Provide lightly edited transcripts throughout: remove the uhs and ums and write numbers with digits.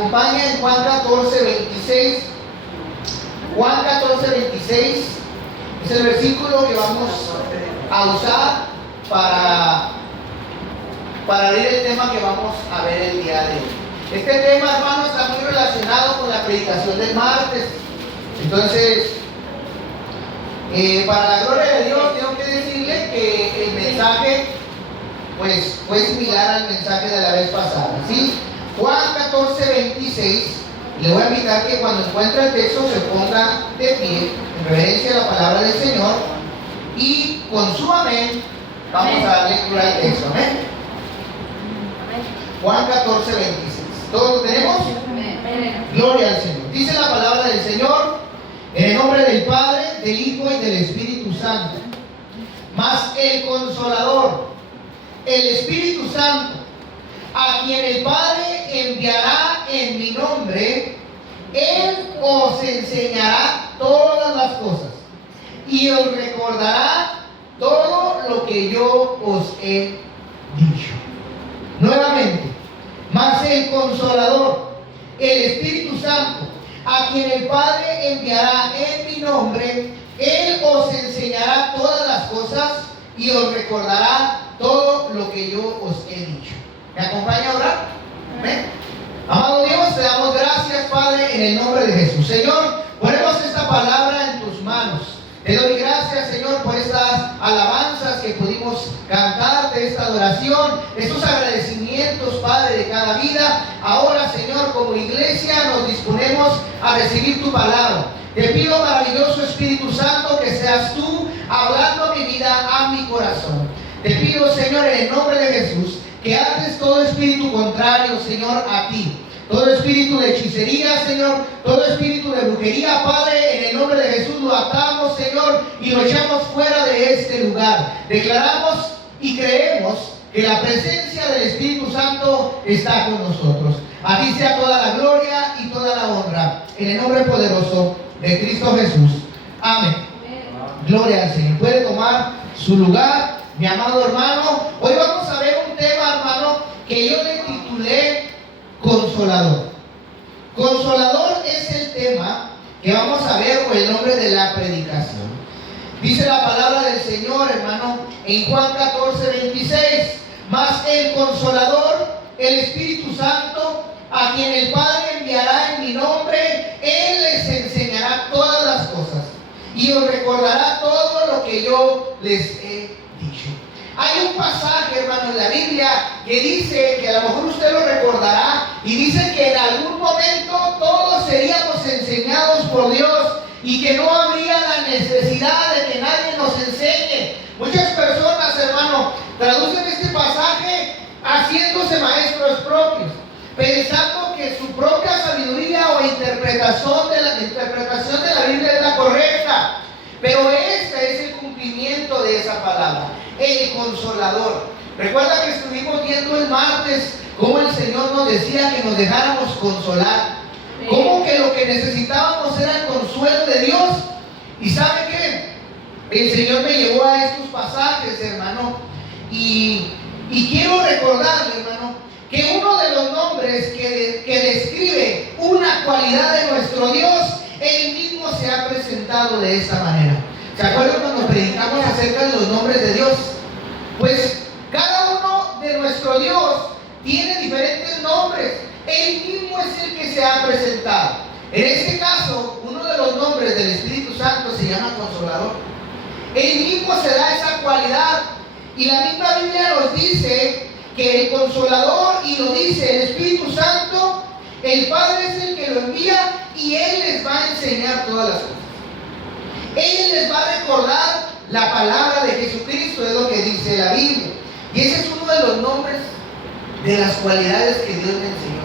acompaña en Juan 14, 26. Juan 14, 26 es el versículo que vamos a usar para abrir el tema que vamos a ver el día de hoy. Este tema, hermano, está muy relacionado con la predicación del martes. Entonces, para la gloria de Dios, tengo que decirle que el mensaje pues fue similar al mensaje de la vez pasada, ¿sí? Juan 14, 26. Le voy a invitar que cuando encuentre el texto se ponga de pie en reverencia a la palabra del Señor y con su amén vamos a dar lectura al texto. Amén. Juan 14, 26. ¿Todos lo tenemos? Gloria al Señor. Dice la palabra del Señor en el nombre del Padre, del Hijo y del Espíritu Santo. Mas el Consolador, el Espíritu Santo, a quien el Padre enviará en mi nombre, Él os enseñará todas las cosas y os recordará todo lo que yo os he dicho. Nuevamente, mas el Consolador, el Espíritu Santo, a quien el Padre enviará en mi nombre, Él os enseñará todas las cosas y os recordará todo lo que yo os he dicho. ¿Me acompaña a orar? ¿Amén? Amado Dios, te damos gracias, Padre, en el nombre de Jesús. Señor, ponemos esta palabra en tus manos. Te doy gracias, Señor, por estas alabanzas que pudimos cantar, de esta adoración, estos agradecimientos, Padre, de cada vida. Ahora, Señor, como iglesia nos disponemos a recibir tu palabra. Te pido, maravilloso Espíritu Santo, que seas tú hablando a mi vida, a mi corazón. Te pido, Señor, en el nombre de Jesús, que ates todo espíritu contrario, Señor, a ti. Todo espíritu de hechicería, Señor, todo espíritu de brujería, Padre, en el nombre de Jesús lo atamos, Señor, y lo echamos fuera de este lugar. Declaramos y creemos que la presencia del Espíritu Santo está con nosotros. A ti sea toda la gloria y toda la honra, en el nombre poderoso de Cristo Jesús. Amén. Gloria al Señor. Puede tomar su lugar, mi amado hermano. Hoy vamos a ver un tema, hermano, que yo le titulé Consolador. Consolador es el tema que vamos a ver, o el nombre de la predicación. Dice la palabra del Señor, hermano, en Juan 14, 26. Mas el Consolador, el Espíritu Santo, a quien el Padre enviará en mi nombre, Él les enseñará todas las cosas y os recordará todo lo que yo les he dicho. Hay un pasaje, hermano, en la Biblia que dice, que a lo mejor usted lo recordará, y dice que en algún momento todos seríamos enseñados por Dios y que no habría la necesidad de que nadie nos enseñe. Muchas personas, hermano, traducen este pasaje haciéndose maestros propios, pensando que su propia sabiduría o interpretación de la Biblia es la correcta. Pero este es el cumplimiento de esa palabra, el Consolador. Recuerda que estuvimos viendo el martes cómo el Señor nos decía que nos dejáramos consolar, cómo que lo que necesitábamos era el consuelo de Dios. ¿Y sabe qué? El Señor me llevó a estos pasajes, hermano, y quiero recordarle, hermano, que uno de los nombres que describe una cualidad de nuestro Dios, Él mismo se ha presentado de esta manera. ¿Se acuerdan cuando predicamos acerca de los nombres de Dios? Pues cada uno de nuestro Dios tiene diferentes nombres. Él mismo es el que se ha presentado. En este caso, uno de los nombres del Espíritu Santo se llama Consolador. Él mismo se da esa cualidad. Y la misma Biblia nos dice que el Consolador, y lo dice el Espíritu Santo, el Padre es el que lo envía y Él les va a enseñar todas las cosas. Él les va a recordar la palabra de Jesucristo, es lo que dice la Biblia. Y ese es uno de los nombres de las cualidades que Dios me enseñó.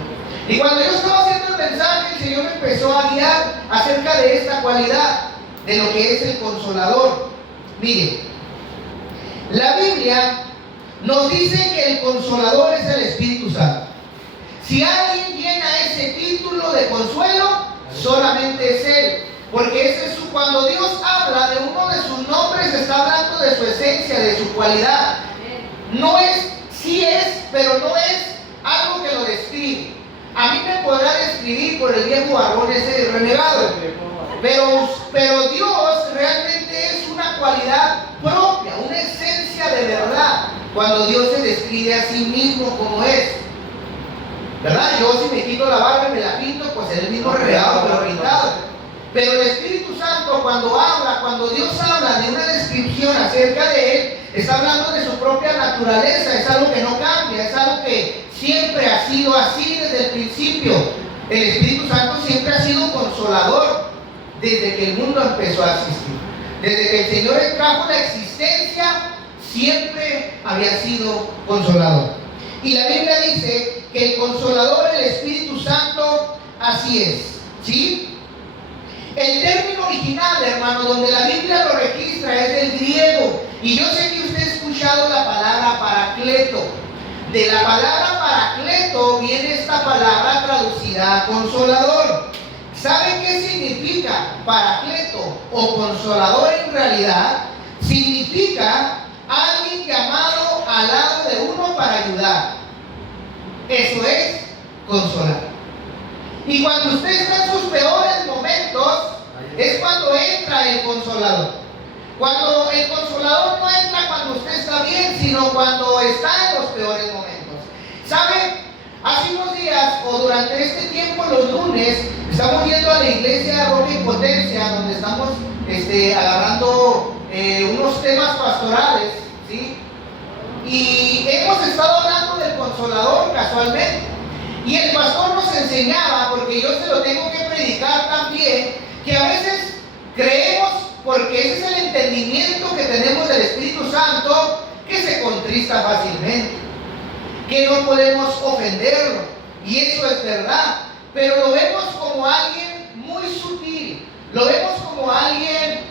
Y cuando yo estaba haciendo el mensaje, el Señor me empezó a guiar acerca de esta cualidad, de lo que es el Consolador. Mire, la Biblia nos dice que el Consolador es el Espíritu Santo. Si alguien llena ese título de consuelo, solamente es Él. Porque ese es cuando Dios habla de uno de sus nombres, está hablando de su esencia, de su cualidad. No es, sí es, pero no es algo que lo describe. A mí me podrá decir escribir por el viejo varón ese renegado. Pero Dios realmente es una cualidad propia, una esencia de verdad, cuando Dios se describe a sí mismo como es. ¿Verdad? Yo si me quito la barba y me la pinto, pues es el mismo renegado pero pintado. Pero el Espíritu Santo cuando Dios habla de una descripción acerca de Él, está hablando de su propia naturaleza, es algo que no cambia, es algo que siempre ha sido así desde el principio. El Espíritu Santo siempre ha sido consolador desde que el mundo empezó a existir. Desde que el Señor trajo la existencia, siempre había sido consolador. Y la Biblia dice que el consolador, el Espíritu Santo, así es. ¿Sí? El término original, hermano, donde la Biblia lo registra es del griego. Y yo sé que usted ha escuchado la palabra paracleto. De la palabra paracleto viene esta palabra traducida consolador. ¿Sabe qué significa paracleto o consolador en realidad? Significa alguien llamado al lado de uno para ayudar. Eso es consolar. Y cuando usted está en sus peores momentos, es cuando entra el consolador. Cuando el consolador no entra cuando usted está bien, sino cuando está en los peores momentos. ¿Sabe? Hace unos días, o durante este tiempo, los lunes, estamos yendo a la iglesia de Roca y Potencia, donde estamos agarrando unos temas pastorales, ¿sí? Y hemos estado hablando del consolador casualmente. Y el pastor nos enseñaba, porque yo se lo tengo que predicar también, que a veces creemos, porque ese es el entendimiento que tenemos del Espíritu Santo, que se contrista fácilmente, que no podemos ofenderlo, y eso es verdad, pero lo vemos como alguien muy sutil, lo vemos como alguien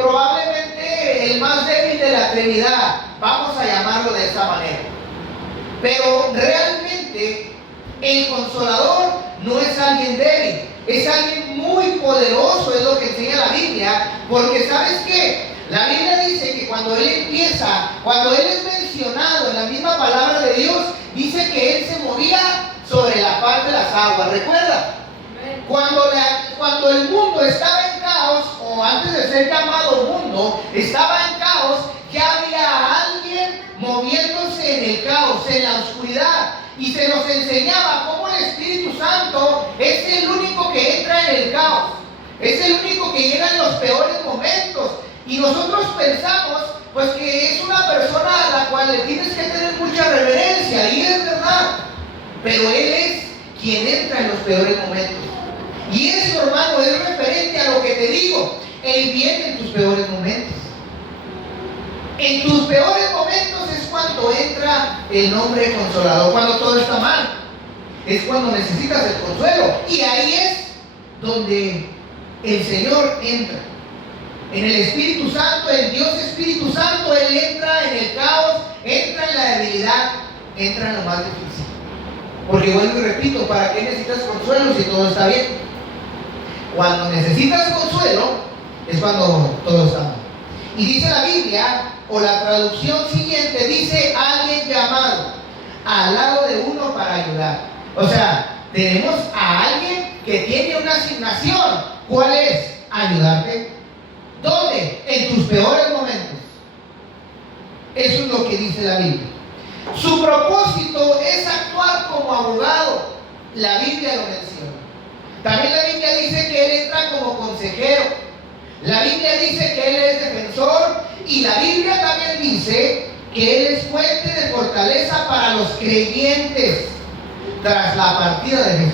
probablemente el más débil de la Trinidad, vamos a llamarlo de esa manera. Pero realmente el consolador no es alguien débil, es alguien muy poderoso, es lo que enseña la Biblia, porque ¿sabes qué? La Biblia dice que cuando Él es mencionado en la misma palabra de Dios, dice que Él se movía sobre la faz de las aguas. ¿Recuerda? Cuando el mundo estaba en caos, o antes de ser llamado mundo, estaba en caos, ya había alguien moviéndose en el caos, en la oscuridad. Y se nos enseñaba cómo el Espíritu Santo es el único que entra en el caos, es el único que llega en los peores momentos. Y nosotros pensamos pues que es una persona a la cual le tienes que tener mucha reverencia, y es verdad, pero Él es quien entra en los peores momentos. Y eso, hermano, es referente a lo que te digo. Él viene en tus peores momentos. En tus peores momentos es cuando entra el nombre consolador, cuando todo está mal. Es cuando necesitas el consuelo. Y ahí es donde el Señor entra. En el Espíritu Santo, en Dios Espíritu Santo, Él entra en el caos, entra en la debilidad, entra en lo más difícil. Porque vuelvo y repito, ¿para qué necesitas consuelo si todo está bien? Cuando necesitas consuelo es cuando todo está mal. Y dice la Biblia, o la traducción siguiente, dice alguien llamado al lado de uno para ayudar. O sea, tenemos a alguien que tiene una asignación. ¿Cuál es? Ayudarte. ¿Dónde? En tus peores momentos. Eso es lo que dice la Biblia. Su propósito es actuar como abogado. La Biblia lo menciona. También la Biblia dice que Él entra como consejero. La Biblia dice que Él es defensor. Y la Biblia también dice que Él es fuente de fortaleza para los creyentes tras la partida de Jesús.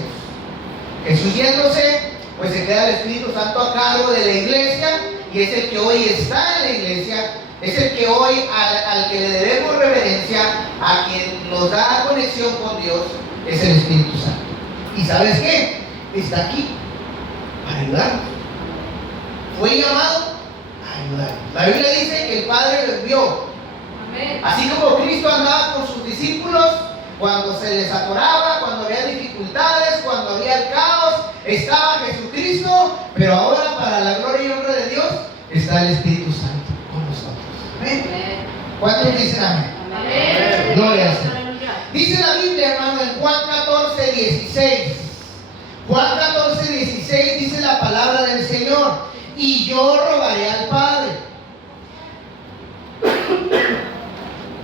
Jesús yéndose, pues se queda el Espíritu Santo a cargo de la iglesia, y es el que hoy está en la iglesia, es el que hoy al que le debemos reverencia, a quien nos da conexión con Dios, es el Espíritu Santo. ¿Y sabes qué? Está aquí para ayudarnos. Fue llamado a ayudar. La Biblia dice que el Padre lo envió. Así como Cristo andaba con sus discípulos cuando se les atoraba, cuando había dificultades, cuando había el caos, estaba Jesucristo, pero ahora para la gloria y honra de Dios está el Espíritu Santo con nosotros. ¿Amén? ¿Cuántos dicen amén? Amén. Gloria al Señor. Dice la Biblia, hermano, en Juan 14:16. Juan y yo rogaré al Padre,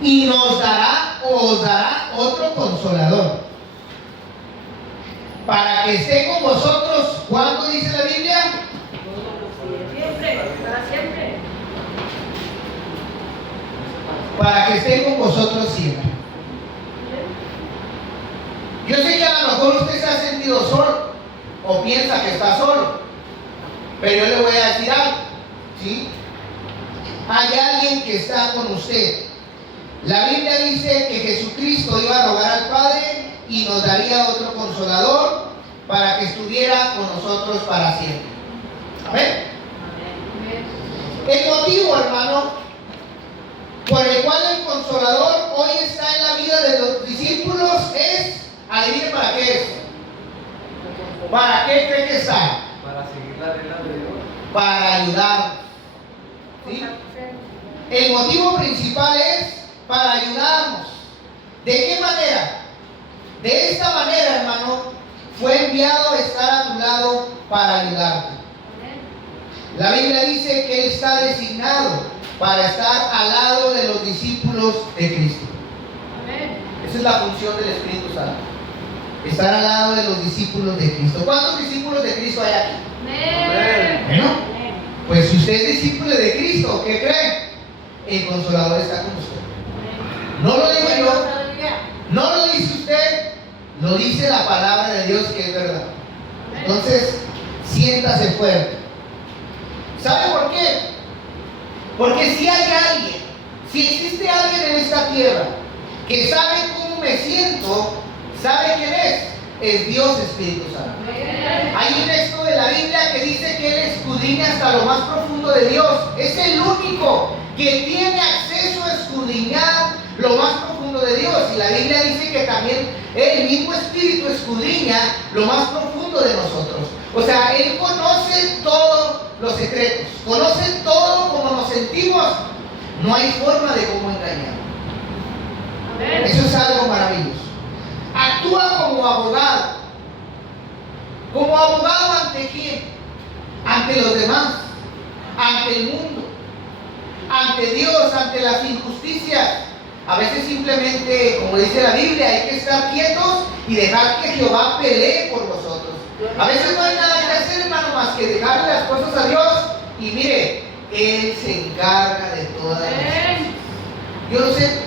y nos dará o os dará otro consolador, para que esté con vosotros. ¿Cuándo dice la Biblia? Siempre, para siempre. Para que esté con vosotros siempre. Yo sé que a lo mejor usted se ha sentido solo o piensa que está solo, pero yo le voy a decir algo, ¿sí? Hay alguien que está con usted. La Biblia dice que Jesucristo iba a rogar al Padre y nos daría otro consolador para que estuviera con nosotros para siempre. Amén. El motivo, hermano, por el cual el consolador hoy está en la vida de los discípulos es, adivine para qué es. ¿Para qué cree que está? Para seguir la regla de Dios. Para ayudarnos, ¿sí? El motivo principal es para ayudarnos. ¿De qué manera? De esta manera, hermano, fue enviado a estar a tu lado para ayudarte. La Biblia dice que Él está designado para estar al lado de los discípulos de Cristo. Esa es la función del Espíritu Santo. Estar al lado de los discípulos de Cristo. ¿Cuántos discípulos de Cristo hay aquí? Bueno, pues si usted es discípulo de Cristo, ¿qué cree? El Consolador está con usted. No lo digo yo, no lo dice usted, lo dice la palabra de Dios, que es verdad. Entonces, siéntase fuerte. ¿Sabe por qué? Porque si hay alguien, si existe alguien en esta tierra que sabe cómo me siento, ¿sabe quién es? Es Dios Espíritu Santo. Hay un texto de la Biblia que dice que Él escudriña hasta lo más profundo de Dios. Es el único que tiene acceso a escudriñar lo más profundo de Dios. Y la Biblia dice que también el mismo Espíritu escudriña lo más profundo de nosotros. O sea, Él conoce todos los secretos, conoce todo como nos sentimos. No hay forma de cómo engañar. Eso es algo maravilloso. Actúa como abogado. ¿Como abogado ante quién? Ante los demás, ante el mundo, ante Dios, ante las injusticias. A veces simplemente, como dice la Biblia, hay que estar quietos y dejar que Jehová pelee por nosotros. A veces no hay nada que hacer, hermano, más que dejarle las cosas a Dios. Y mire, Él se encarga de todas las cosas. Yo no sé,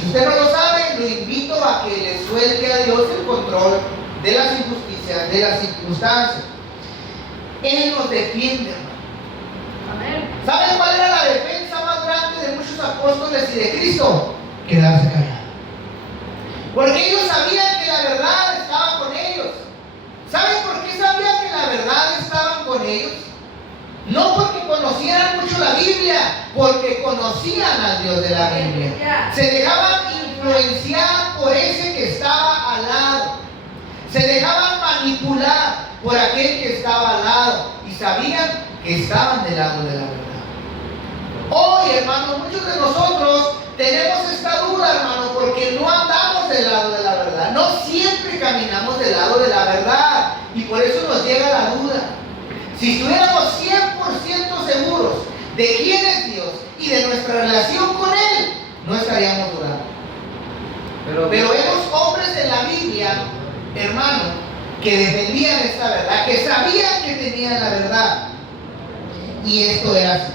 si usted no lo sabe, lo invito a que le suelte a Dios el control de las injusticias, de las circunstancias. Él nos defiende, hermano. ¿Saben cuál era la defensa más grande de muchos apóstoles y de Cristo? Quedarse callados. Porque ellos sabían que la verdad estaba con ellos. ¿Saben por qué sabían que la verdad estaba con ellos? No porque conocieran mucho la Biblia, porque conocían al Dios de la Biblia. Se dejaban influenciar por ese que estaba al lado. Se dejaban manipular por aquel que estaba al lado. Y sabían que estaban del lado de la verdad. Hoy, hermano, muchos de nosotros tenemos esta duda, hermano, porque no andamos del lado de la verdad. No siempre caminamos del lado de la verdad. Y por eso nos llega la duda. Si estuviéramos 100% seguros de quién es Dios y de nuestra relación con Él, no estaríamos dudando. Pero vemos hombres en la Biblia, hermano, que defendían esta verdad, que sabían que tenían la verdad. Y esto era así.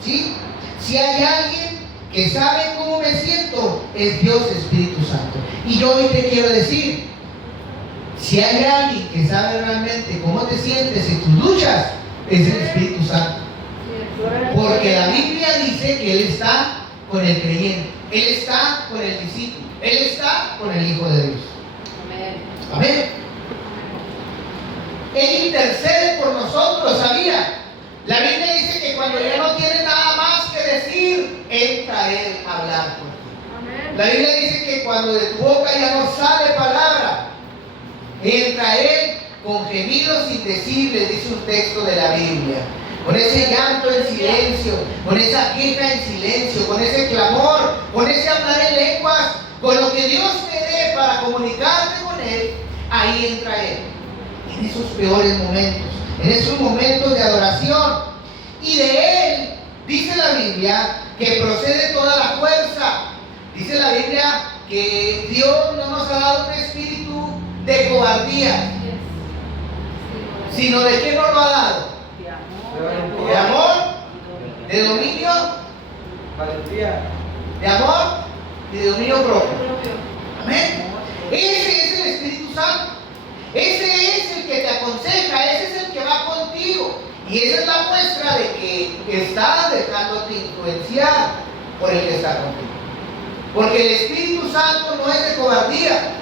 ¿Sí? Si hay alguien que sabe cómo me siento, es Dios Espíritu Santo. Y yo hoy te quiero decir, si hay alguien que sabe realmente cómo te sientes en tus luchas, es el Espíritu Santo. Porque la Biblia dice que Él está con el creyente, Él está con el discípulo, Él está con el Hijo de Dios. Amén. Él intercede por nosotros, ¿sabía? La Biblia dice que cuando ya no tienes nada más que decir, entra Él a hablar por ti. La Biblia dice que cuando de tu boca ya no sale palabra, entra Él con gemidos indecibles, dice un texto de la Biblia. Con ese llanto en silencio, con esa queja en silencio, con ese clamor, con ese hablar en lenguas, con lo que Dios te dé para comunicarte con Él, ahí entra Él. En esos peores momentos, en esos momentos de adoración. Y de Él, dice la Biblia, que procede toda la fuerza. Dice la Biblia que Dios no nos ha dado un espíritu de cobardía, sino de qué nos lo ha dado. De amor, de dominio, Valentía. de amor y de dominio propio. Amén. Ese es el Espíritu Santo. Ese es el que te aconseja, ese es el que va contigo. Y esa es la muestra de que estás dejándote influenciar por el que está contigo. Porque el Espíritu Santo no es de cobardía.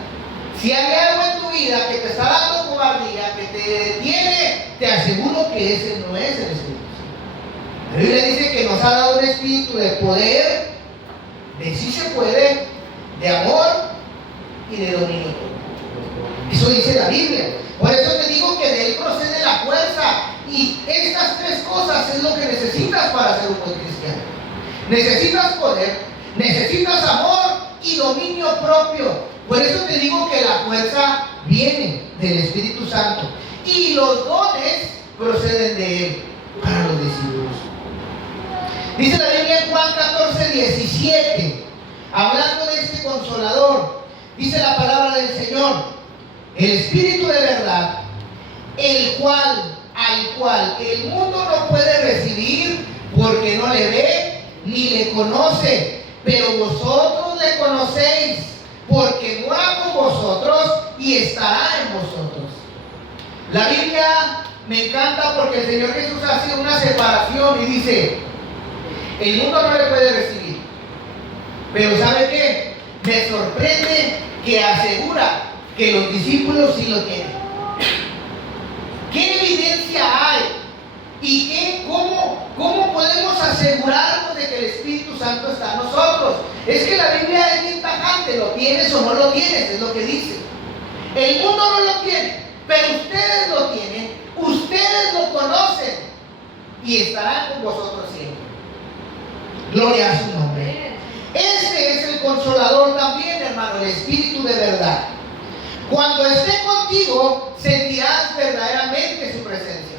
Si hay algo en tu vida que te está dando cobardía, que te detiene, te aseguro que ese no es el Espíritu Santo. La Biblia dice que nos ha dado un espíritu de poder, de sí se puede, de amor y de dominio propio. Eso dice la Biblia. Por eso te digo que de Él procede la fuerza. Y estas tres cosas es lo que necesitas para ser un buen cristiano. Necesitas poder, necesitas amor y dominio propio. Por eso te digo que la fuerza viene del Espíritu Santo. Y los dones proceden de Él para los discípulos. Dice la Biblia en Juan 14:17, hablando de este consolador, dice la palabra del Señor: el Espíritu de verdad, al cual el mundo no puede recibir porque no le ve ni le conoce, pero vosotros le conocéis porque mora con vosotros y estará en vosotros. La Biblia me encanta porque el Señor Jesús hace una separación y dice: el mundo no le puede recibir, pero ¿sabe qué? Me sorprende que asegura que los discípulos sí lo tienen. ¿Qué evidencia hay? ¿Y cómo podemos asegurarnos de que el Espíritu Santo está en nosotros? Es que la Biblia es bien tajante: lo tienes o no lo tienes, es lo que dice. El mundo no lo tiene, pero ustedes lo tienen, ustedes lo conocen y estarán con vosotros siempre. Gloria a su nombre. Este es el consolador también, hermano, el Espíritu de verdad. Cuando esté contigo, sentirás verdaderamente su presencia.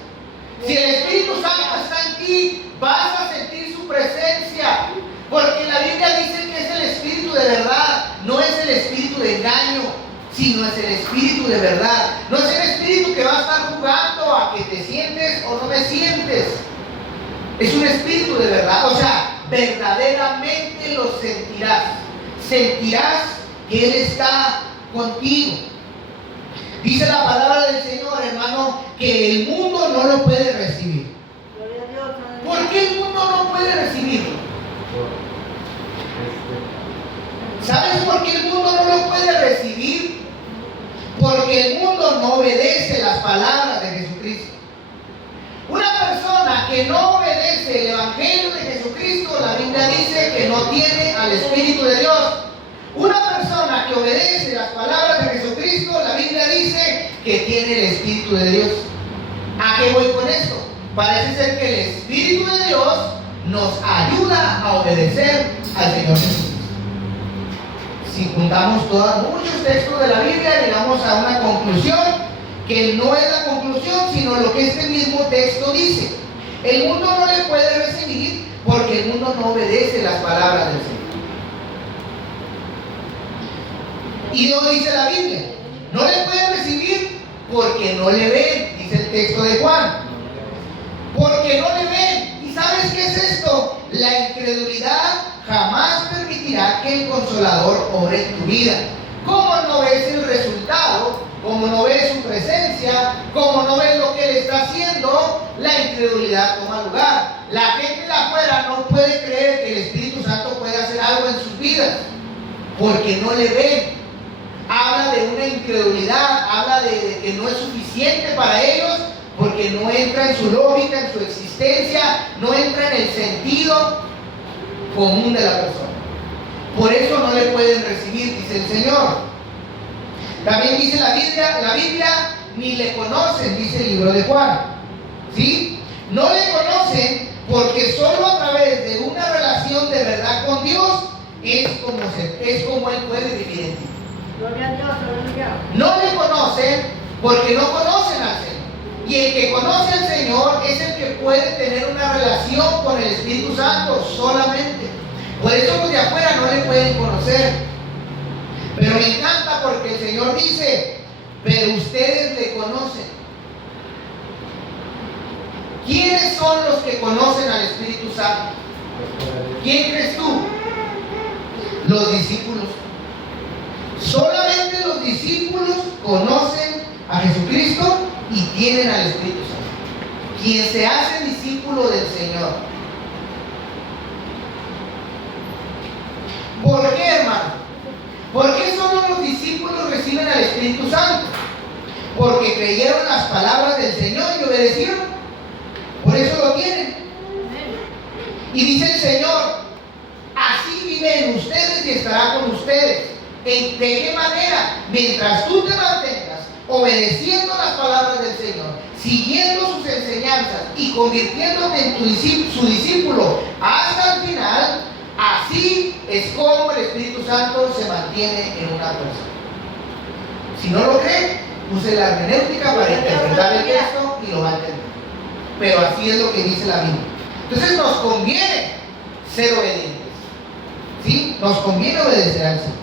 Si el Espíritu Santo está en ti, vas a sentir su presencia. Porque la Biblia dice que es el Espíritu de verdad, no es el Espíritu de engaño, sino es el Espíritu de verdad. No es el Espíritu que va a estar jugando a que te sientes o no me sientes. Es un Espíritu de verdad, o sea, verdaderamente lo sentirás. Sentirás que Él está contigo. Dice la palabra del Señor, hermano, que el mundo no lo puede recibir. ¿Por qué el mundo no puede recibirlo? ¿Sabes por qué el mundo no lo puede recibir? Porque el mundo no obedece las palabras de Jesucristo. Una persona que no obedece el Evangelio de Jesucristo, la Biblia dice que no tiene al Espíritu de Dios. Una persona que obedece las palabras de Jesucristo, la Biblia dice que tiene el Espíritu de Dios. ¿A qué voy con esto? Parece ser que el Espíritu de Dios nos ayuda a obedecer al Señor Jesús. Si juntamos muchos textos de la Biblia, llegamos a una conclusión que no es la conclusión, sino lo que este mismo texto dice. El mundo no le puede recibir porque el mundo no obedece las palabras del Señor. Y no dice la Biblia, no le pueden recibir porque no le ven, dice el texto de Juan. Porque no le ven. ¿Y sabes qué es esto? La incredulidad jamás permitirá que el Consolador obre en tu vida. Como no ves el resultado, como no ves su presencia, como no ves lo que Él está haciendo, la incredulidad toma lugar. La gente de afuera no puede creer que el Espíritu Santo puede hacer algo en sus vidas porque no le ven. Habla de una incredulidad, habla de que no es suficiente para ellos porque no entra en su lógica, en su existencia, no entra en el sentido común de la persona. Por eso no le pueden recibir, dice el Señor. También dice la Biblia, ni le conocen, dice el libro de Juan. ¿Sí? No le conocen porque solo a través de una relación de verdad con Dios es como Él puede vivir en ti. Gloria a Dios, aleluya. No le conocen porque no conocen al Señor. Y el que conoce al Señor es el que puede tener una relación con el Espíritu Santo solamente. Por eso los de afuera no le pueden conocer. Pero me encanta porque el Señor dice, pero ustedes le conocen. ¿Quiénes son los que conocen al Espíritu Santo? ¿Quién crees tú? Los discípulos. Solamente los discípulos conocen a Jesucristo y tienen al Espíritu Santo. Quien se hace discípulo del Señor. ¿Por qué, hermano? ¿Por qué solo los discípulos reciben al Espíritu Santo? Porque creyeron las palabras del Señor y obedecieron. Por eso lo tienen. Y dice el Señor, así vive en ustedes y estará con ustedes. ¿De qué manera? Mientras tú te mantengas obedeciendo las palabras del Señor, siguiendo sus enseñanzas y convirtiéndote en su discípulo hasta el final, así es como el Espíritu Santo se mantiene en una persona. Si no lo cree, use la hermenéutica para interpretar el texto y lo va a entender. Pero así es lo que dice la Biblia. Entonces nos conviene ser obedientes. ¿Sí? Nos conviene obedecer al Señor.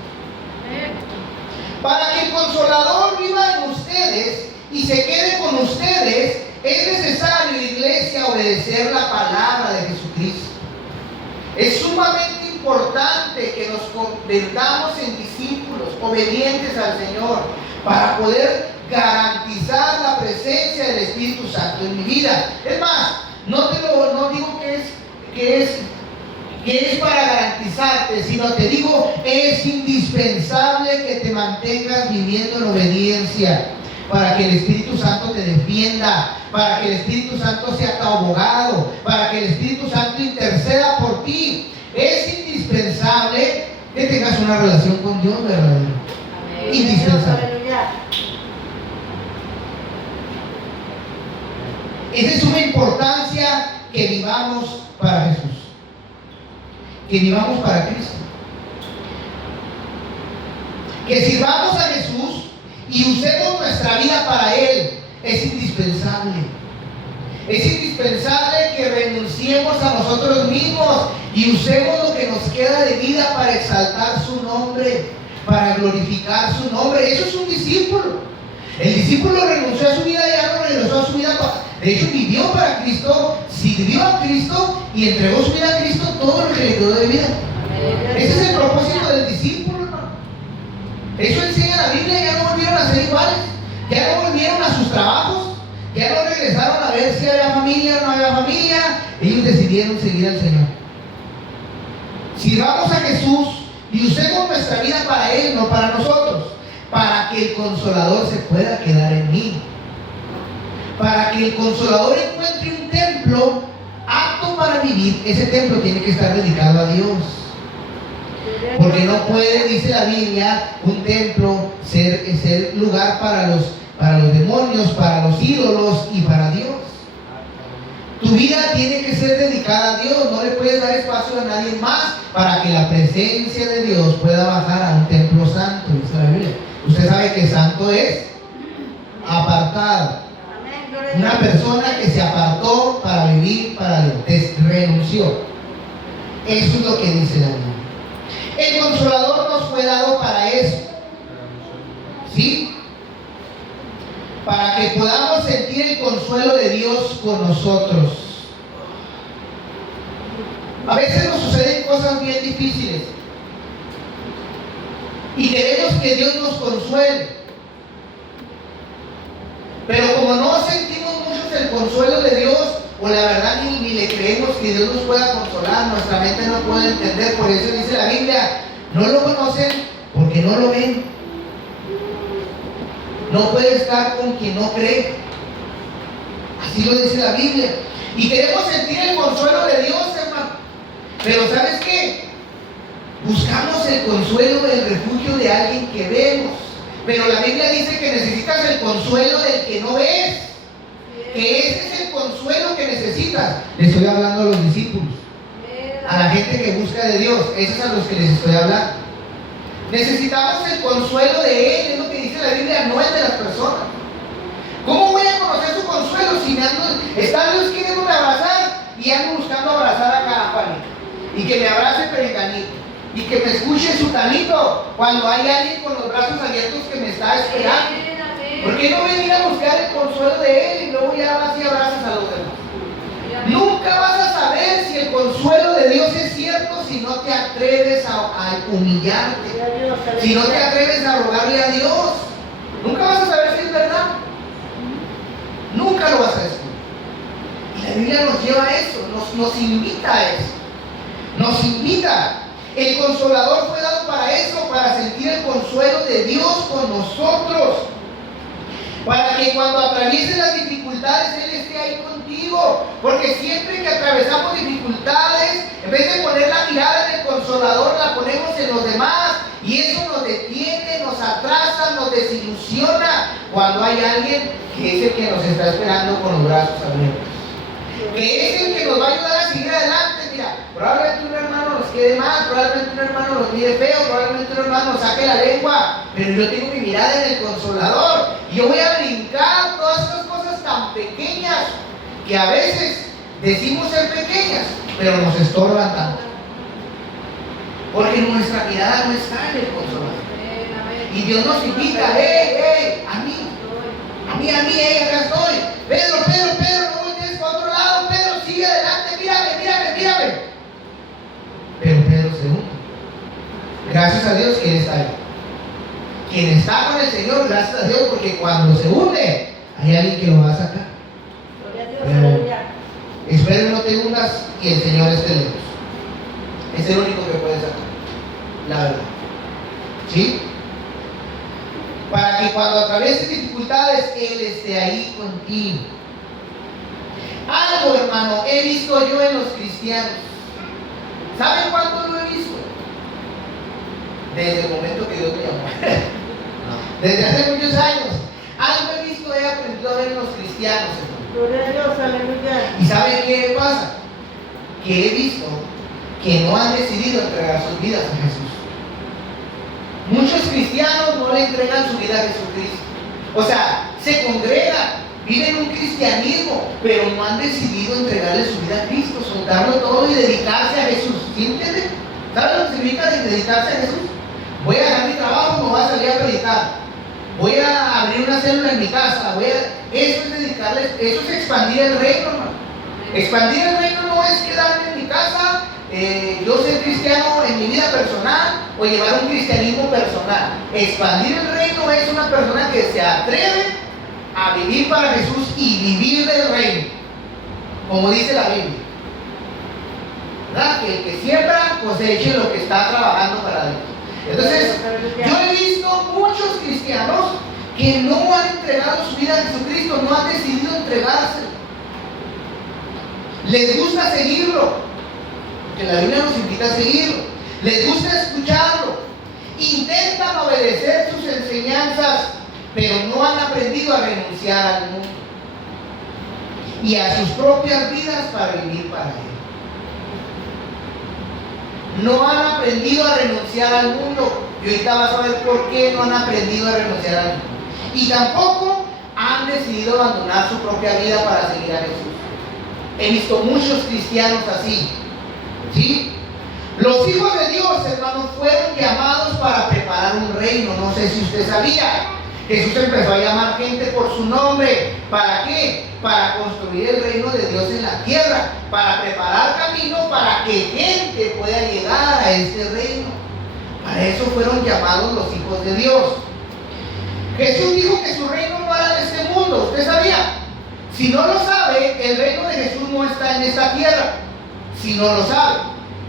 Para que el Consolador viva en ustedes y se quede con ustedes, es necesario, iglesia, obedecer la palabra de Jesucristo. Es sumamente importante que nos convirtamos en discípulos obedientes al Señor para poder garantizar la presencia del Espíritu Santo en mi vida. Es más, no digo que es para garantizarte, sino te digo, es indispensable que te mantengas viviendo en obediencia para que el Espíritu Santo te defienda, para que el Espíritu Santo sea tu abogado, para que el Espíritu Santo interceda por ti. Es indispensable que tengas una relación con Dios verdadero. Indispensable. Es de suma importancia que vivamos para Jesús, que vivamos para Cristo, que sirvamos a Jesús y usemos nuestra vida para Él. Es indispensable. Es indispensable que renunciemos a nosotros mismos y usemos lo que nos queda de vida para exaltar su nombre, para glorificar su nombre. Eso es un discípulo. El discípulo renunció a su vida, ya no regresó a su vida. De hecho, vivió para Cristo, sirvió a Cristo y entregó su vida a Cristo todo lo que le quedó de vida. Ese es el propósito del discípulo, hermano. Eso enseña la Biblia. Ya no volvieron a ser iguales, ya no volvieron a sus trabajos, ya no regresaron a ver si había familia o no había familia. Ellos decidieron seguir al Señor. Sirvamos a Jesús y usemos nuestra vida para Él, no para nosotros, para que el Consolador se pueda quedar en mí, para que el Consolador encuentre un templo apto para vivir. Ese templo tiene que estar dedicado a Dios, porque no puede, dice la Biblia, un templo ser lugar para los demonios, para los ídolos y para Dios. Tu vida tiene que ser dedicada a Dios. No le puedes dar espacio a nadie más para que la presencia de Dios pueda bajar a un templo santo, dice la Biblia. Usted sabe que santo es apartado. Una persona que se apartó para vivir para Dios, renunció. Eso es lo que dice la Biblia. El Consolador nos fue dado para eso, ¿sí? Para que podamos sentir el consuelo de Dios con nosotros. A veces nos suceden cosas bien difíciles y queremos que Dios nos consuele, pero como no sentimos mucho el consuelo de Dios, o la verdad ni le creemos que Dios nos pueda consolar, nuestra mente no puede entender. Por eso dice la Biblia, no lo conocen porque no lo ven. No puede estar con quien no cree. Así lo dice la Biblia. Y queremos sentir el consuelo de Dios, hermano. Pero ¿sabes qué? Buscamos el consuelo, el refugio de alguien que vemos. Pero la Biblia dice que necesitas el consuelo del que no ves. Que ese es el consuelo que necesitas. Le estoy hablando a los discípulos, a la gente que busca de Dios. Esos es a los que les estoy hablando. Necesitamos el consuelo de Él. Es lo que dice la Biblia, no el de las personas. ¿Cómo voy a conocer su consuelo? y están los queriendo abrazar y ando buscando abrazar a cada Juanito. Y que me abrace Perenganito. Y que me escuche su tanito cuando hay alguien con los brazos abiertos que me está esperando. ¿Por qué no venir a buscar el consuelo de él y luego ya vas y abrazas a los demás? Nunca vas a saber si el consuelo de Dios es cierto si no te atreves a humillarte, si no te atreves a rogarle a Dios. Nunca vas a saber si es verdad. Nunca lo vas a descubrir. Y la Biblia nos lleva a eso, nos invita a eso. Nos invita. El Consolador fue dado para eso, para sentir el consuelo de Dios con nosotros. Para que cuando atravieses las dificultades, Él esté ahí contigo. Porque siempre que atravesamos dificultades, en vez de poner la mirada en el Consolador, la ponemos en los demás. Y eso nos detiene, nos atrasa, nos desilusiona. Cuando hay alguien que es el que nos está esperando con los brazos abiertos. Que es el que nos va a ayudar a seguir adelante. Mira, probablemente un hermano nos quede mal, probablemente un hermano nos mire feo, probablemente un hermano nos saque la lengua, pero yo tengo mi mirada en el Consolador y yo voy a brincar todas esas cosas tan pequeñas que a veces decimos ser pequeñas, pero nos estorban tanto. Porque nuestra mirada no está en el Consolador. Y Dios nos invita, a mí, acá estoy. Pedro, no voltees para otro lado, Pedro, sigue adelante, mírame. Pero Pedro se hunde. Gracias a Dios que Él está ahí. Quien está con el Señor, gracias a Dios, porque cuando se hunde, hay alguien que lo va a sacar. Pero espero no te hundas y el Señor esté lejos. Es el único que puede sacar, la verdad. ¿Sí? Para que cuando atravieses dificultades, Él esté ahí contigo. Algo, hermano, he visto yo en los cristianos. ¿Saben cuánto lo he visto? Desde el momento que Dios me llamó. Desde hace muchos años. Algo he visto, he aprendido a ver en los cristianos, hermano. Gloria a Dios, aleluya. ¿Y saben qué pasa? Que he visto que no han decidido entregar sus vidas a Jesús. Muchos cristianos no le entregan su vida a Jesucristo. O sea, se congregan, viven un cristianismo, pero no han decidido entregarle su vida a Cristo, soltarlo todo y dedicarse a Jesús. ¿Sí entienden? ¿Saben lo que significa dedicarse a Jesús? Voy a dejar mi trabajo, me voy a salir a predicar. Voy a abrir una célula en mi casa. Eso es dedicarles, eso es expandir el reino, hermano. Expandir el reino no es quedarme en mi casa, yo ser cristiano en mi vida personal o llevar un cristianismo personal. Expandir el reino es una persona que se atreve a vivir para Jesús y vivir del reino, como dice la Biblia, ¿verdad? Que el que siembra coseche lo que está trabajando para Dios. Entonces, yo he visto muchos cristianos que no han entregado su vida a Jesucristo, no han decidido entregarse. Les gusta seguirlo, porque la Biblia nos invita a seguirlo. Les gusta escucharlo. Intentan obedecer sus enseñanzas, pero no han aprendido a renunciar al mundo y a sus propias vidas para vivir para Él. No han aprendido a renunciar al mundo. Y ahorita vas a ver por qué no han aprendido a renunciar al mundo. Y tampoco han decidido abandonar su propia vida para seguir a Jesús. He visto muchos cristianos así. ¿Sí? Los hijos de Dios, hermanos, fueron llamados para preparar un reino. No sé si usted sabía. Jesús empezó a llamar gente por su nombre. ¿Para qué? Para construir el reino de Dios en la tierra. Para preparar camino para que gente pueda llegar a este reino. Para eso fueron llamados los hijos de Dios. Jesús dijo que su reino no era de este mundo. ¿Usted sabía? Si no lo sabe, el reino de Jesús no está en esta tierra. Si no lo sabe.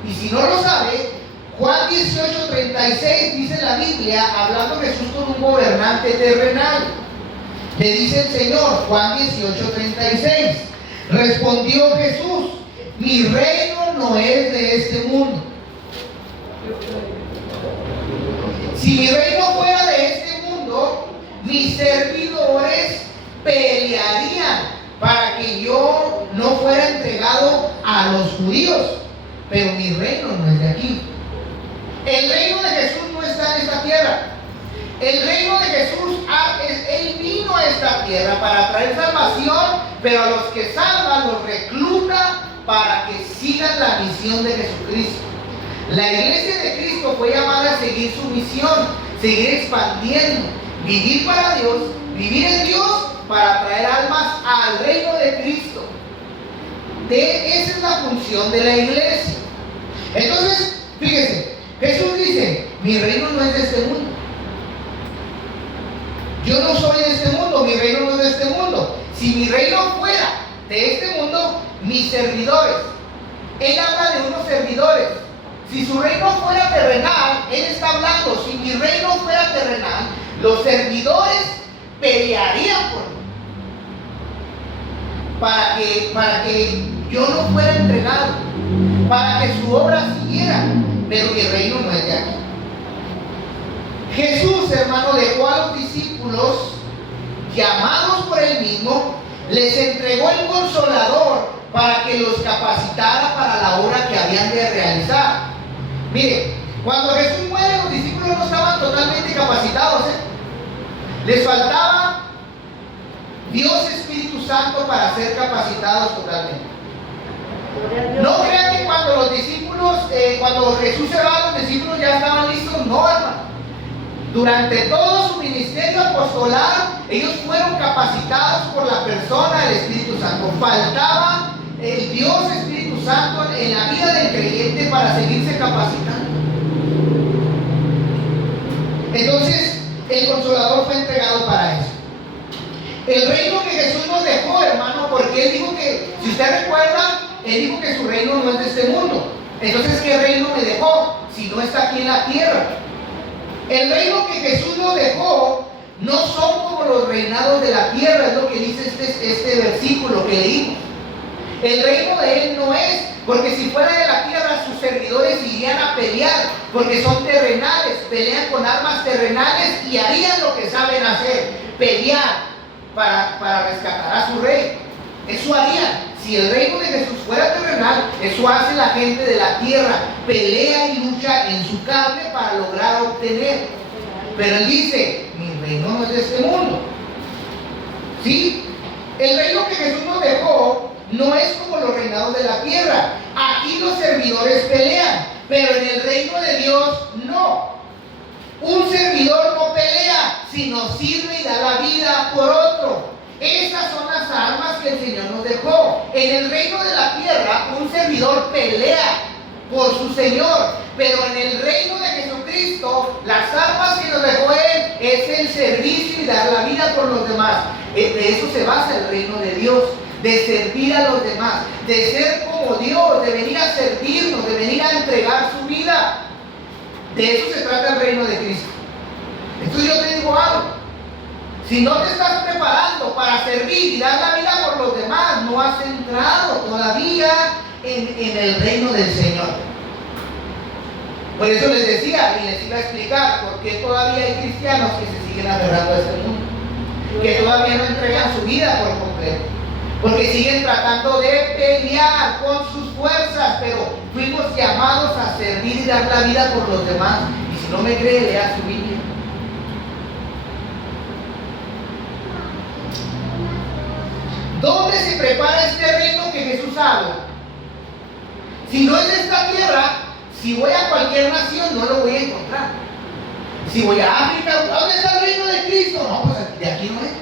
Y si no lo sabe, Juan 18:36 dice la Biblia, hablando Jesús con un gobernante terrenal. Le dice el Señor, Juan 18:36. Respondió Jesús, mi reino no es de este mundo. Si mi reino fuera de este mundo, mis servidores pelearían para que yo no fuera entregado a los judíos. Pero mi reino no es de aquí. El reino de Jesús no está en esta tierra. El reino de Jesús, Él vino a esta tierra para traer salvación, pero a los que salvan los recluta para que sigan la misión de Jesucristo. La iglesia de Cristo fue llamada a seguir su misión, seguir expandiendo, vivir para Dios, vivir en Dios para traer almas al reino de Cristo. Esa es la función de la iglesia. Entonces, fíjense, Jesús dice, mi reino no es de este mundo. Yo no soy de este mundo, mi reino no es de este mundo. Si mi reino fuera de este mundo, mis servidores. Él habla de unos servidores. Si su reino fuera terrenal, Él está hablando, si mi reino fuera terrenal, los servidores pelearían por mí. Para que yo no fuera entregado, para que su obra siguiera, pero mi reino no es de aquí. Jesús, hermano, dejó a los discípulos, llamados por Él mismo, les entregó el Consolador para que los capacitara para la obra que habían de realizar. Mire, cuando Jesús muere, los discípulos no estaban totalmente capacitados, Les faltaba Dios Espíritu Santo para ser capacitados totalmente. No crean que cuando los discípulos, cuando Jesús se va, los discípulos ya estaban listos. No, hermano. Durante todo su ministerio apostolar, ellos fueron capacitados por la persona del Espíritu Santo. Faltaba el Dios Espíritu Santo en la vida del creyente para seguirse capacitando. Entonces, el Consolador fue entregado para eso. El reino que Jesús nos dejó, hermano, porque Él dijo que, si usted recuerda, Él dijo que su reino no es de este mundo. Entonces, ¿qué reino me dejó si no está aquí en la tierra? El reino que Jesús nos dejó no son como los reinados de la tierra, es lo que dice este versículo que leímos. El reino de Él no es, porque si fuera de la tierra sus servidores irían a pelear, porque son terrenales, pelean con armas terrenales y harían lo que saben hacer, pelear para rescatar a su rey. Eso harían. Si el reino de Jesús fuera terrenal, eso hace la gente de la tierra, pelea y lucha en su carne para lograr obtener. Pero Él dice, mi reino no es de este mundo. ¿Sí? El reino que Jesús nos dejó no es como los reinados de la tierra. Aquí los servidores pelean, pero en el reino de Dios no. Un servidor no pelea, sino sirve y da la vida por otro. Estas son las armas que el Señor nos dejó. En el reino de la tierra, un servidor pelea por su Señor, pero en el reino de Jesucristo, las armas que nos dejó Él es el servicio y dar la vida por los demás. De eso se basa el reino de Dios, de servir a los demás, de ser como Dios, de venir a servirnos, de venir a entregar su vida. De eso se trata el reino de Cristo. Entonces yo te digo algo. Si no te estás preparando para servir y dar la vida por los demás, no has entrado todavía en el reino del Señor. Por eso les decía y les iba a explicar por qué todavía hay cristianos que se siguen aferrando a este mundo, que todavía no entregan su vida por completo, porque siguen tratando de pelear con sus fuerzas, pero fuimos llamados a servir y dar la vida por los demás. Y si no me cree, lea su Biblia. ¿Dónde se prepara este reino que Jesús habla? Si no es de esta tierra, si voy a cualquier nación, no lo voy a encontrar. Si voy a África, ¿dónde está el reino de Cristo? No, pues de aquí no es.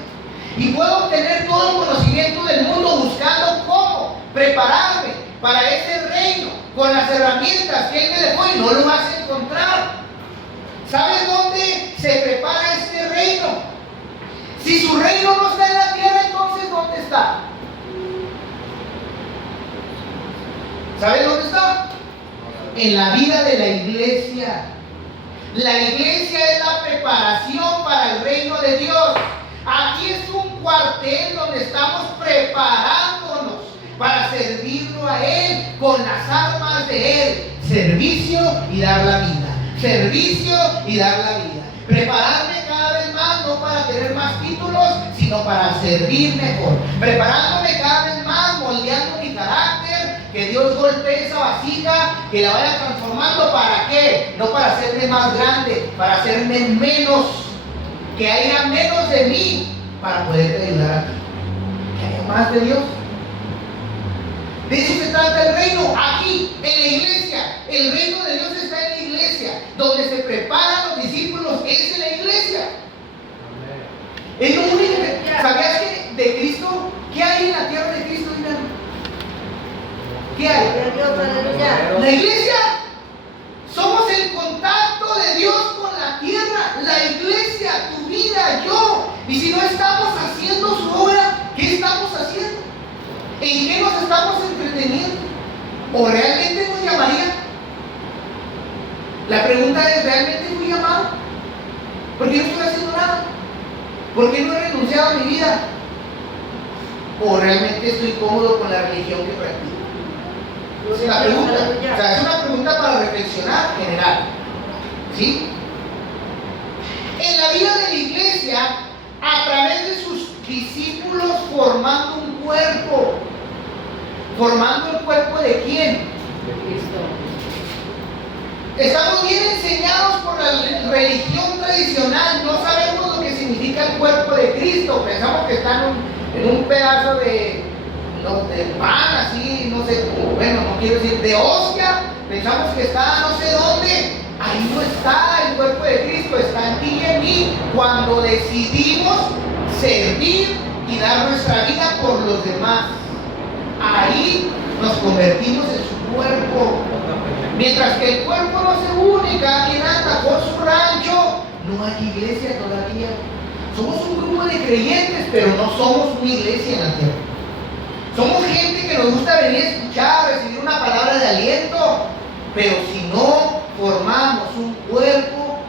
Y puedo obtener todo el conocimiento del mundo buscando cómo prepararme para ese reino con las herramientas que Él me dejó y no lo vas a encontrar. ¿Sabes dónde se prepara este reino? Si su reino no está en la tierra, entonces ¿dónde está? ¿Sabes dónde está? En la vida de la iglesia. La iglesia es la preparación para el reino de Dios. Aquí es un cuartel donde estamos preparándonos para servirlo a Él con las armas de Él. Servicio y dar la vida. Servicio y dar la vida. Prepararme cada vez más, no para tener más títulos, sino para servir mejor. Preparándome cada vez más, moldeando mi carácter, que Dios golpee esa vasija, que la vaya transformando. ¿Para qué? No para hacerme más grande, para hacerme menos que haya menos de mí para poderte ayudar a ti. Que haya más de Dios. De eso se trata el reino, aquí, en la iglesia. El reino de Dios está en la iglesia. Donde se preparan los discípulos es en la iglesia. Es lo único que... ¿Sabías que de Cristo, qué hay en la tierra de Cristo? ¿Qué hay? La iglesia. Somos el contacto de Dios con la tierra. La iglesia, tu vida, yo. Y si no estamos haciendo su obra, ¿qué estamos haciendo? ¿En qué nos estamos entreteniendo? ¿O realmente nos llamaría? La pregunta es, ¿realmente fui llamado? ¿Por qué no estoy haciendo nada? ¿Por qué no he renunciado a mi vida? ¿O realmente estoy cómodo con la religión que practico? Esa es la pregunta. O sea, es una pregunta para reflexionar general. ¿Sí? En la vida de la iglesia, a través de sus discípulos, formando un cuerpo. ¿Formando el cuerpo de quién? De Cristo. Estamos bien enseñados por la religión tradicional. No sabemos lo que significa el cuerpo de Cristo. Pensamos que está en un pedazo de pan, así, no sé, bueno, no quiero decir, de hostia. Pensamos que está no sé dónde. Ahí no está el cuerpo de Cristo, está en ti y en mí. Cuando decidimos servir y dar nuestra vida por los demás, ahí nos convertimos en su cuerpo. Mientras que el cuerpo no se une, cada quien anda por su rancho, no hay iglesia todavía. Somos un grupo de creyentes, pero no somos una iglesia en la tierra. Somos gente que nos gusta venir a escuchar, recibir una palabra de aliento, pero si no formamos un cuerpo,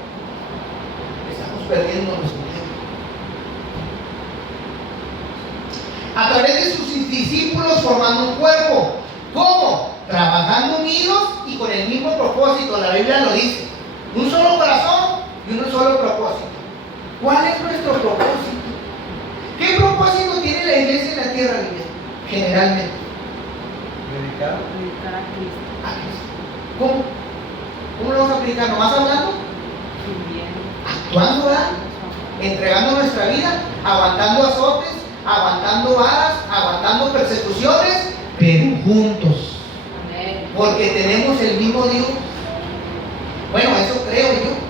estamos perdiendo nuestro tiempo. A través de sus discípulos formando un cuerpo. ¿Cómo? Trabajando unidos y con el mismo propósito. La Biblia lo dice. Un solo corazón y un solo propósito. ¿Cuál es nuestro propósito? ¿Qué propósito tiene la iglesia en la tierra, Biblia? Generalmente. Predicar a Cristo. A Cristo. ¿Cómo? ¿Cómo lo vamos a aplicar? ¿Nomás hablando? Actuando, ¿verdad? Entregando nuestra vida, aguantando azotes, aguantando varas, aguantando persecuciones, pero juntos. Amén. Porque tenemos el mismo Dios. Bueno, eso creo yo.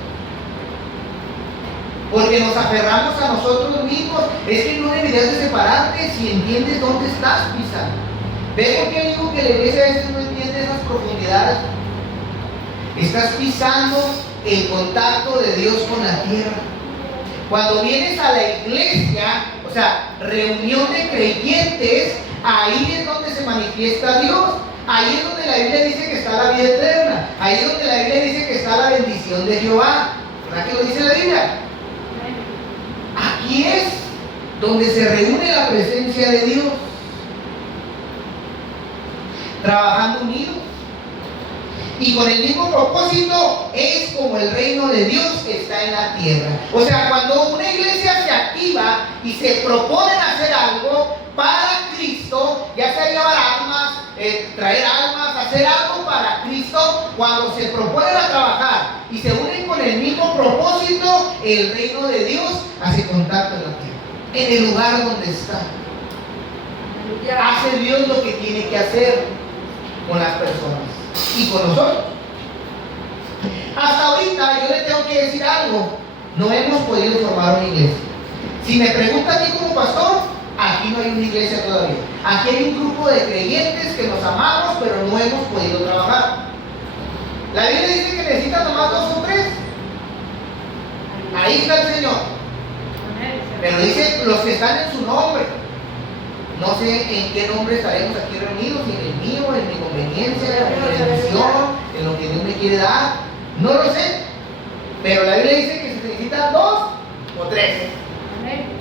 Porque nos aferramos a nosotros mismos. Es que no deberías de separarte si entiendes dónde estás pisando. ¿Ves por qué digo que la iglesia a veces no entiende esas profundidades? Estás pisando el contacto de Dios con la tierra. Cuando vienes a la iglesia, o sea, reunión de creyentes, ahí es donde se manifiesta Dios. Ahí es donde la Biblia dice que está la vida eterna. Ahí es donde la Biblia dice que está la bendición de Jehová. ¿Verdad que lo dice la Biblia? Aquí es donde se reúne la presencia de Dios. Trabajando unidos y con el mismo propósito, es como el reino de Dios está en la tierra. O sea, cuando una iglesia se activa y se propone hacer algo para Cristo, ya sea llevar almas, traer almas, hacer algo para Cristo, cuando se proponen a trabajar y se unen con el mismo propósito, el reino de Dios hace contacto en la tierra, en el lugar donde está. Hace Dios lo que tiene que hacer con las personas y con nosotros. Hasta ahorita yo le tengo que decir algo: no hemos podido formar una iglesia. Si me pregunta a mí como pastor, aquí no hay una iglesia todavía. Aquí hay un grupo de creyentes que nos amamos, pero no hemos podido trabajar. La Biblia dice que necesita nomás 2 o 3. Ahí está el Señor. Pero dice los que están en su nombre. No sé en qué nombre estaremos aquí reunidos, si en el mío, en mi conveniencia, en mi bendición, en lo que Dios me quiere dar. No lo sé. Pero la Biblia dice que se necesitan 2 o 3.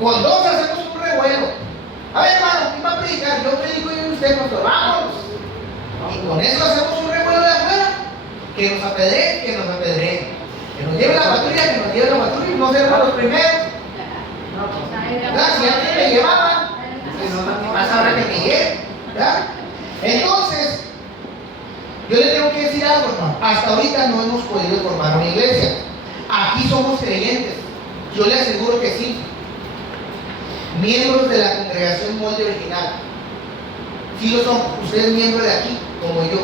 Con 2 hacemos un revuelo. A ver, hermano, ¿quién va a predicar? Yo predico y usted, pastor. Vámonos. Y con eso hacemos un revuelo de afuera. Que nos apedreen, que nos apedreen. Que nos lleve la patrulla, que nos lleve la patrulla. Y no seremos los primeros. Si antes me llevaban, pues más ahora que me lleven. Entonces, yo le tengo que decir algo, hermano. Hasta ahorita no hemos podido formar una iglesia. Aquí somos creyentes. Yo le aseguro que sí. Miembros de la congregación Molde Original. Sí lo son, ustedes miembros de aquí, como yo.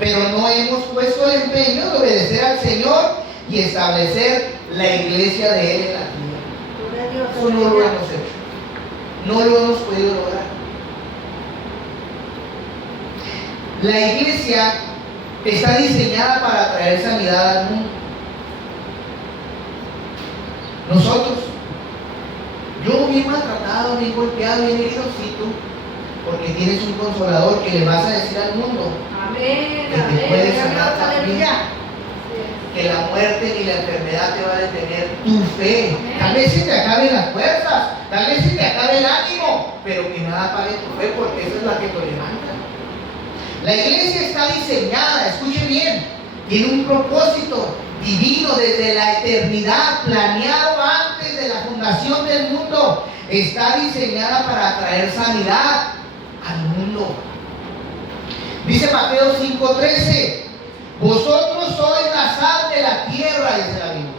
Pero no hemos puesto el empeño de obedecer al Señor y establecer la iglesia de Él en la tierra. Eso no lo hemos hecho. No lo hemos podido lograr. La iglesia está diseñada para traer sanidad al mundo. Nosotros, yo bien maltratado, bien golpeado, bien herido, sí tú, porque tienes un consolador que le vas a decir al mundo Amén. que te puede Amén. sanar también, que la muerte ni la enfermedad te va a detener tu fe. Tal vez se te acaben las fuerzas, tal vez se te acabe el ánimo, pero que nada pague tu fe, porque esa es la que te levanta. La iglesia está diseñada, escuche bien, tiene un propósito divino desde la eternidad, planeado antes de la fundación del mundo. Está diseñada para traer sanidad al mundo. Dice Mateo 5:13, vosotros sois la sal de la tierra, dice la Biblia.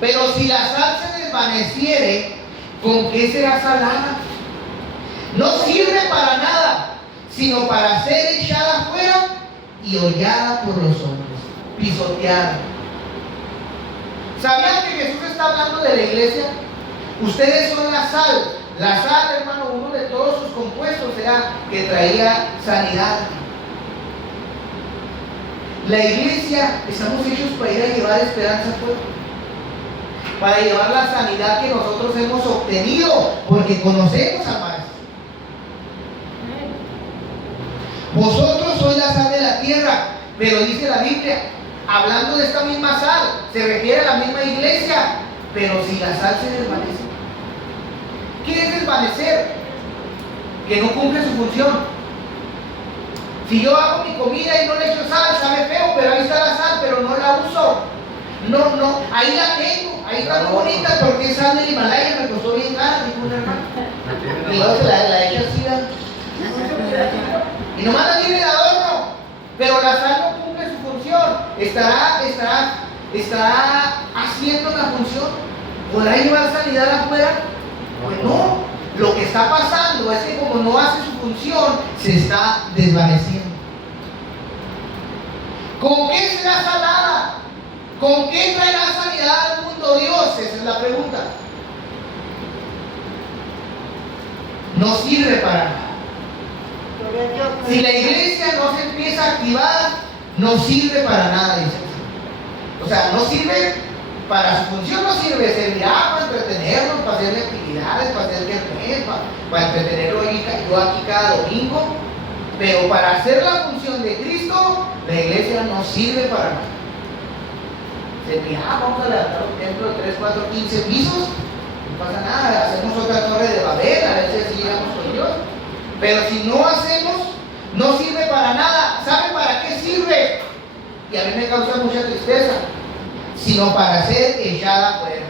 Pero si la sal se desvaneciere, ¿con qué será salada? No sirve para nada, sino para ser echada afuera y hollada por los hombres, pisoteada. ¿Sabían que Jesús está hablando de la iglesia? Ustedes son la sal. La sal, hermano, uno de todos sus compuestos era que traía sanidad. La iglesia, estamos hechos para ir a llevar esperanza afuera, para llevar la sanidad que nosotros hemos obtenido, porque conocemos al Maestro. Vosotros sois la sal de la tierra, pero dice la Biblia, hablando de esta misma sal, se refiere a la misma iglesia, pero si la sal se desvanece. ¿Qué es desvanecer? Que no cumple su función. Si yo hago mi comida y no le echo sal, sabe feo, pero ahí está la sal, pero no la uso. No, ahí la tengo, ahí está muy bonita porque es sal del Himalaya, me costó bien cara, dijo un hermano. Y luego se la echa así, y nomás la tiene de adorno, pero la sal no cumple su función. Estará haciendo la función. ¿Podrá llevar sanidad afuera? Pues no. Lo que está pasando es que como no hace su función, se está desvaneciendo. ¿Con qué será salada? ¿Con qué traerá sanidad al mundo Dios? Esa es la pregunta. No sirve para nada. Si la iglesia no se empieza a activar, no sirve para nada, dice el Señor. O sea, no sirve para su función, no sirve, servirá para entretenernos, para hacer actividades, para hacer kermés, para entretenerlo yo aquí cada domingo, pero para hacer la función de Cristo, la iglesia no sirve para nada. Servirá, vamos a levantar un templo de 3, 4, 15 pisos, no pasa nada, hacemos otra torre de Babel, a ver si así llegamos con Dios. Pero si no hacemos, no sirve para nada. ¿Sabe para qué sirve? Y a mí me causa mucha tristeza. Sino para ser echada afuera.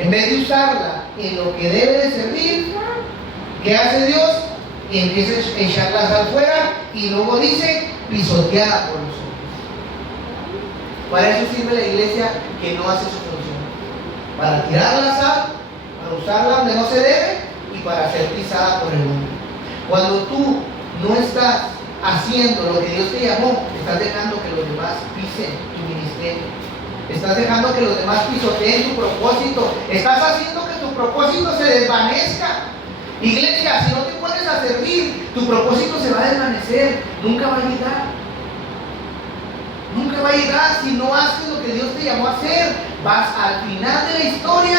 En vez de usarla en lo que debe de servir, ¿qué hace Dios? Empieza a echarlas afuera y luego dice pisoteada por los hombres. Para eso sirve la iglesia que no hace su función. Para tirar la sal, para usarla donde no se debe, y para ser pisada por el hombre. Cuando tú no estás haciendo lo que Dios te llamó, estás dejando que los demás pisen tu ministerio. Estás dejando que los demás pisoteen tu propósito. Estás haciendo que tu propósito se desvanezca. Iglesia, si no te pones a servir, tu propósito se va a desvanecer. Nunca va a llegar. Nunca va a llegar si no haces lo que Dios te llamó a hacer. Vas al final de la historia,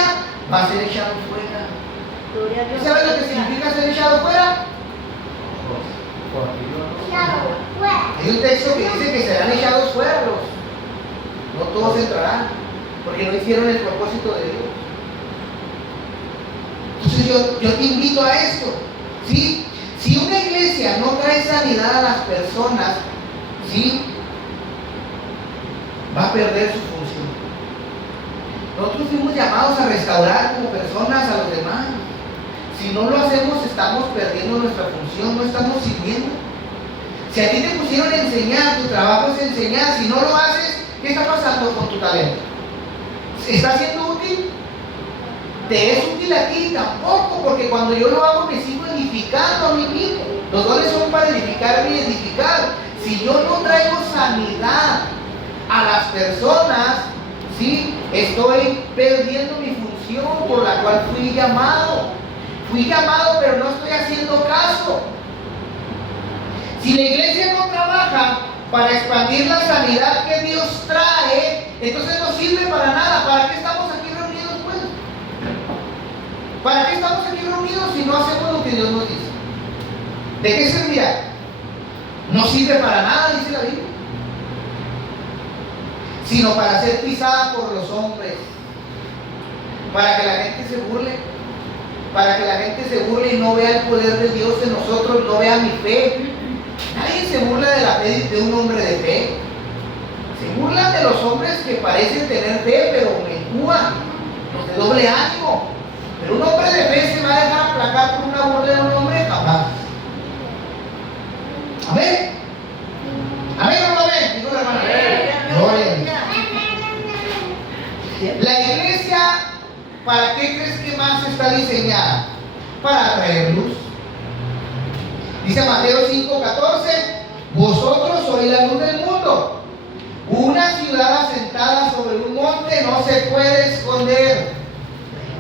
vas a ser echado fuera. ¿Sabes lo que significa ser echado fuera? Hay un texto que dice que serán echados fuera no todos entrarán, porque no hicieron el propósito de Dios. Entonces yo te invito a esto, ¿sí? Si una iglesia no trae sanidad a las personas, ¿sí?, va a perder su función. Nosotros fuimos llamados a restaurar como personas a los demás. Si no lo hacemos, estamos perdiendo nuestra función, no estamos sirviendo. Si a ti te pusieron a enseñar, tu trabajo es enseñar. Si no lo haces, ¿qué está pasando con tu talento? ¿Está siendo útil? ¿Te es útil a ti? Tampoco, porque cuando yo lo hago me sigo edificando a mí mismo. Los dones son para edificar y edificar. Si yo no traigo sanidad a las personas, ¿sí?, estoy perdiendo mi función por la cual fui llamado. Fui llamado, pero no estoy haciendo caso. Si la iglesia no trabaja para expandir la sanidad que Dios trae, entonces no sirve para nada. ¿Para qué estamos aquí reunidos, pues? ¿Para qué estamos aquí reunidos si no hacemos lo que Dios nos dice? ¿De qué servirá? No sirve para nada, dice la Biblia, sino para ser pisada por los hombres, para que la gente se burle, para que la gente se burle y no vea el poder de Dios en nosotros, no vea mi fe. Nadie se burla de la fe de un hombre de fe. Se burlan de los hombres que parecen tener fe, pero mentúan, los de doble ánimo. Pero un hombre de fe se va a dejar aplacar por una burla de un hombre capaz. Amén. Amén o no amén. Digo la hermana. Gloria a Dios. La iglesia, ¿para qué crees que más está diseñada? Para traer luz. Dice Mateo 5:14, vosotros sois la luz del mundo. Una ciudad asentada sobre un monte no se puede esconder,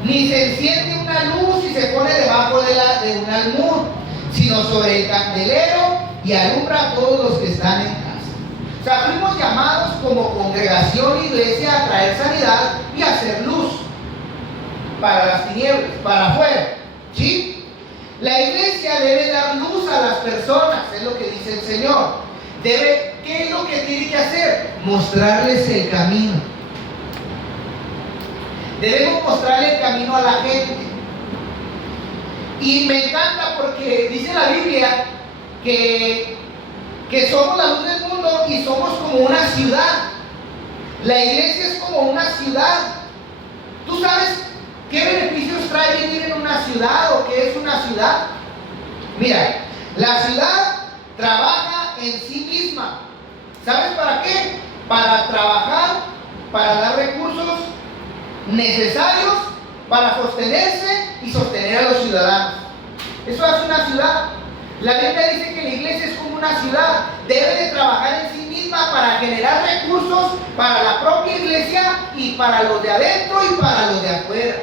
ni se enciende una luz y se pone debajo de un almud, sino sobre el candelero y alumbra a todos los que están en casa. O sea, fuimos llamados como congregación, iglesia, a traer sanidad y a hacer luz para las tinieblas, para afuera, ¿sí? La iglesia debe dar luz a las personas, es lo que dice el Señor. ¿Qué es lo que tiene que hacer? Mostrarles el camino. Debemos mostrarle el camino a la gente. Y me encanta porque dice la Biblia que somos la luz del mundo y somos como una ciudad. La iglesia es como una ciudad. ¿Tú sabes qué beneficios trae vivir en una ciudad o qué es una ciudad? Mira, la ciudad trabaja en sí misma. ¿Sabes para qué? Para trabajar, para dar recursos necesarios para sostenerse y sostener a los ciudadanos. Eso hace una ciudad. La Biblia dice que la iglesia es como una ciudad. Debe de trabajar en sí misma para generar recursos para la propia iglesia y para los de adentro y para los de afuera.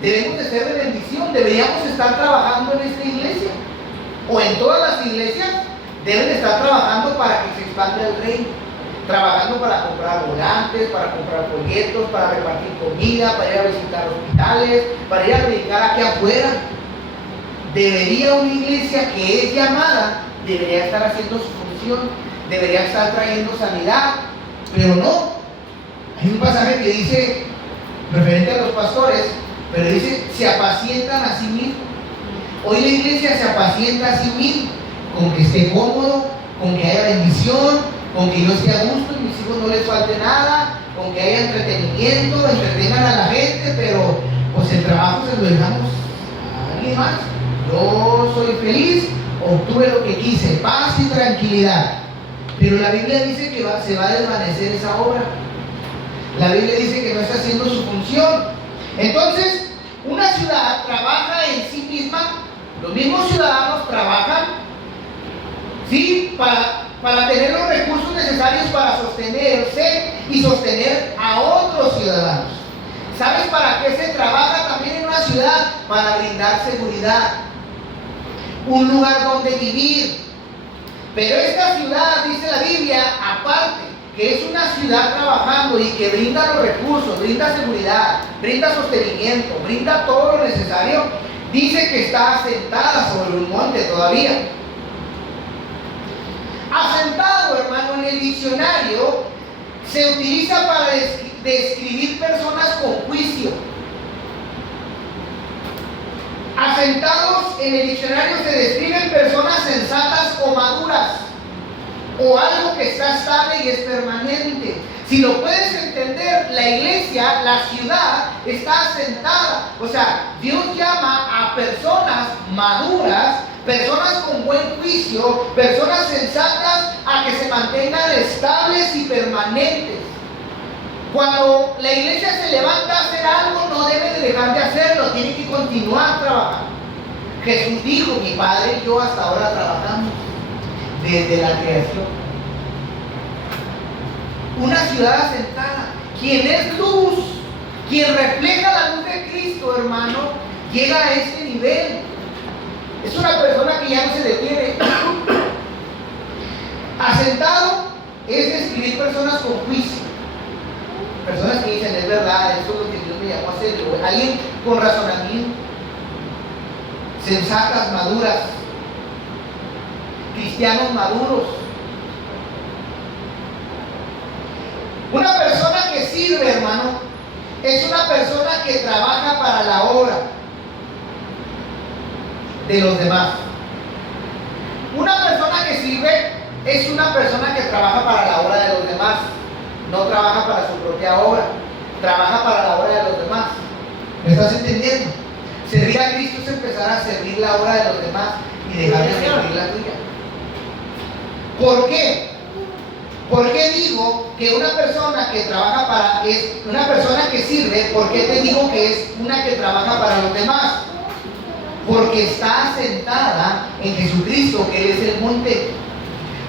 Debemos de ser de bendición. Deberíamos estar trabajando en esta iglesia o en todas las iglesias. Deben de estar trabajando para que se expanda el reino, trabajando para comprar volantes, para comprar folletos, para repartir comida, para ir a visitar hospitales, para ir a predicar aquí afuera. Debería una iglesia que es llamada, debería estar haciendo su función, debería estar trayendo sanidad, pero no. Hay un pasaje que dice, referente a los pastores, pero dice, se apacientan a sí mismos. Hoy la iglesia se apacienta a sí misma, con que esté cómodo, con que haya bendición, con que yo esté a gusto y mis hijos no les falte nada, con que haya entretenimiento, entretengan a la gente, pero pues el trabajo se lo dejamos a alguien más. Yo soy feliz, obtuve lo que quise, paz y tranquilidad. Pero la Biblia dice que se va a desvanecer esa obra. La Biblia dice que no está haciendo su función. Entonces, una ciudad trabaja en sí misma, los mismos ciudadanos trabajan, ¿sí?, para tener los recursos necesarios para sostenerse y sostener a otros ciudadanos. ¿Sabes para qué se trabaja también en una ciudad? Para brindar seguridad, un lugar donde vivir. Pero esta ciudad, dice la Biblia, aparte que es una ciudad trabajando y que brinda los recursos, brinda seguridad, brinda sostenimiento, brinda todo lo necesario, dice que está asentada sobre un monte todavía. Asentado, hermano, en el diccionario se utiliza para describir personas con juicio. Asentados en el diccionario se describen personas sensatas o maduras, o algo que está estable y es permanente. Si lo puedes entender, la iglesia, la ciudad, está asentada. O sea, Dios llama a personas maduras, personas con buen juicio, personas sensatas, a que se mantengan estables y permanentes. Cuando la iglesia se levanta a hacer algo, no debe de dejar de hacerlo, tiene que continuar trabajando. Jesús dijo, mi Padre y yo hasta ahora trabajamos desde la creación. Una ciudad asentada, quien es luz, quien refleja la luz de Cristo, hermano, llega a este nivel. Es una persona que ya no se detiene. Asentado es describir personas con juicio. Personas que dicen, es verdad, eso es lo que Dios me llamó a hacer. Alguien con razonamiento. Sensatas, maduras. Cristianos maduros. Una persona que sirve, hermano, es una persona que trabaja para la obra de los demás. Una persona que sirve es una persona que trabaja para la obra de los demás. No trabaja para su propia obra, trabaja para la obra de los demás. ¿Me estás entendiendo? Servir a Cristo es empezar a servir la obra de los demás y dejar de servir la tuya. ¿Por qué? ¿Por qué digo que una persona que trabaja para, es una persona que sirve? ¿Por qué te digo que es una que trabaja para los demás? Porque está asentada en Jesucristo, que Él es el monte.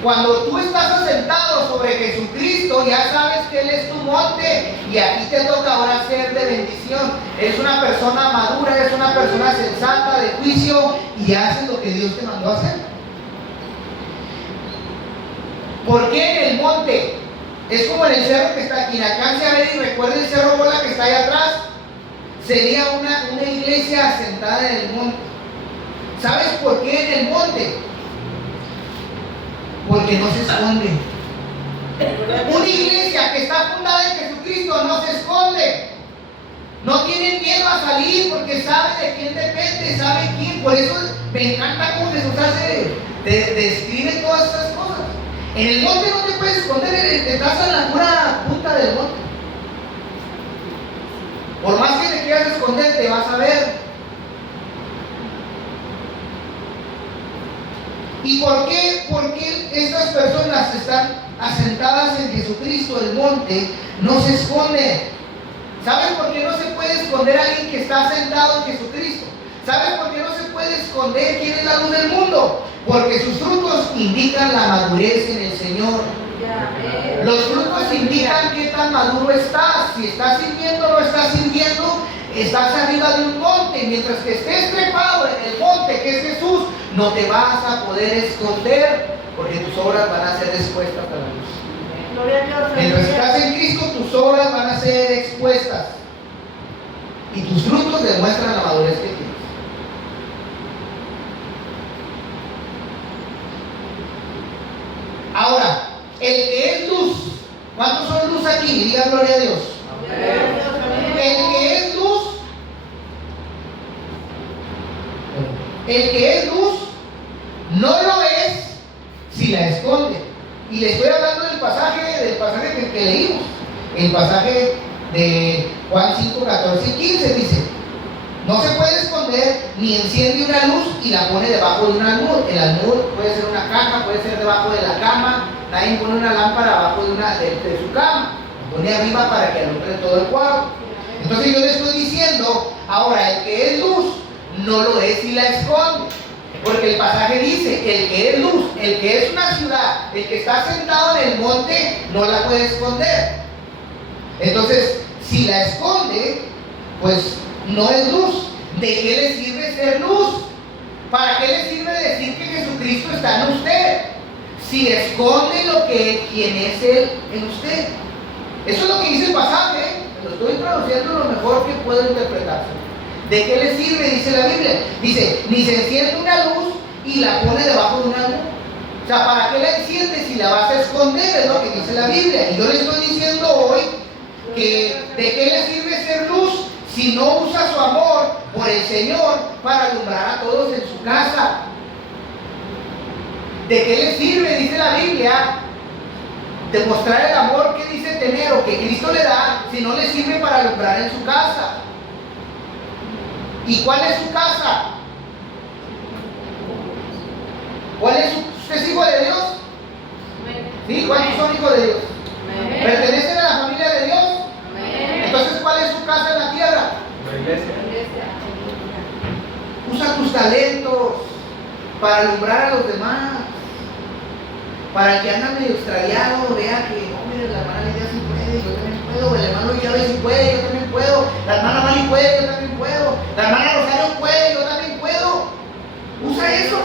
Cuando tú estás asentado sobre Jesucristo, ya sabes que Él es tu monte y aquí te toca ahora ser de bendición. Eres una persona madura, eres una persona sensata, de juicio, y haces lo que Dios te mandó a hacer. ¿Por qué en el monte? Es como en el cerro que está aquí. Quien alcance a ver y recuerde el cerro Bola que está ahí atrás, sería una iglesia asentada en el monte. ¿Sabes por qué en el monte? Porque no se esconde. Una iglesia que está fundada en Jesucristo no se esconde. No tienen miedo a salir porque sabe de quién depende, sabe quién. Por eso me encanta cómo Jesús describe todas estas cosas. En el monte no te puedes esconder, estás en la pura punta del monte. Por más que te quieras esconder, te vas a ver. ¿Y por qué estas personas están asentadas en Jesucristo, el monte, no se esconden? ¿Sabes por qué no se puede esconder a alguien que está sentado en Jesucristo? ¿Sabes por qué no se puede esconder quién es la luz del mundo? Porque sus frutos indican la madurez en el Señor. Los frutos indican qué tan maduro estás. Si estás sirviendo o no estás sirviendo, estás arriba de un monte. Mientras que estés trepado en el monte que es Jesús, no te vas a poder esconder, porque tus obras van a ser expuestas a la luz. Gloria a Dios. Mientras estás en Cristo, tus obras van a ser expuestas y tus frutos demuestran la madurez que tienes. Ahora, el que es luz, ¿cuántos son luz aquí? Diga gloria a Dios. El que es luz no lo es si la esconde. Y le estoy hablando del pasaje que leímos. El pasaje de Juan 5, 14 y 15 dice: no se puede esconder ni enciende una luz y la pone debajo de un almud. El almud puede ser una caja, puede ser debajo de la cama. Nadie pone una lámpara abajo de su cama. La pone arriba para que alumbre todo el cuarto. Entonces yo le estoy diciendo, ahora el que es luz no lo es si la esconde. Porque el pasaje dice, el que es luz, el que es una ciudad, el que está sentado en el monte, no la puede esconder. Entonces, si la esconde, pues no es luz. ¿De qué le sirve ser luz? ¿Para qué le sirve decir que Jesucristo está en usted? Si esconde quién es Él en usted. Eso es lo que dice el pasaje, ¿eh? Lo estoy traduciendo lo mejor que puedo interpretarse. ¿De qué le sirve? Dice la Biblia. Dice, ni se enciende una luz y la pone debajo de una luz. O sea, ¿para qué la enciende si la vas a esconder? Es lo que dice la Biblia. Y yo le estoy diciendo hoy que ¿de qué le sirve ser luz si no usa su amor por el Señor para alumbrar a todos en su casa? ¿De qué le sirve, dice la Biblia, demostrar el amor que dice tener o que Cristo le da si no le sirve para alumbrar en su casa? ¿Y cuál es su casa? ¿Cuál es ¿Usted es hijo de Dios? ¿Sí? ¿Cuántos son hijos de Dios? ¿Pertenecen a la familia de Dios? Entonces, ¿cuál es su casa en la tierra? La iglesia. Usa tus talentos para alumbrar a los demás. Para el que anda medio extraviado, vea que, hombre, la hermana Lidia sí puede, yo también puedo. El hermano Chávez sí puede, yo también puedo. La hermana Mali puede, yo también puedo. La hermana Rosario puede, yo también puedo. Usa eso.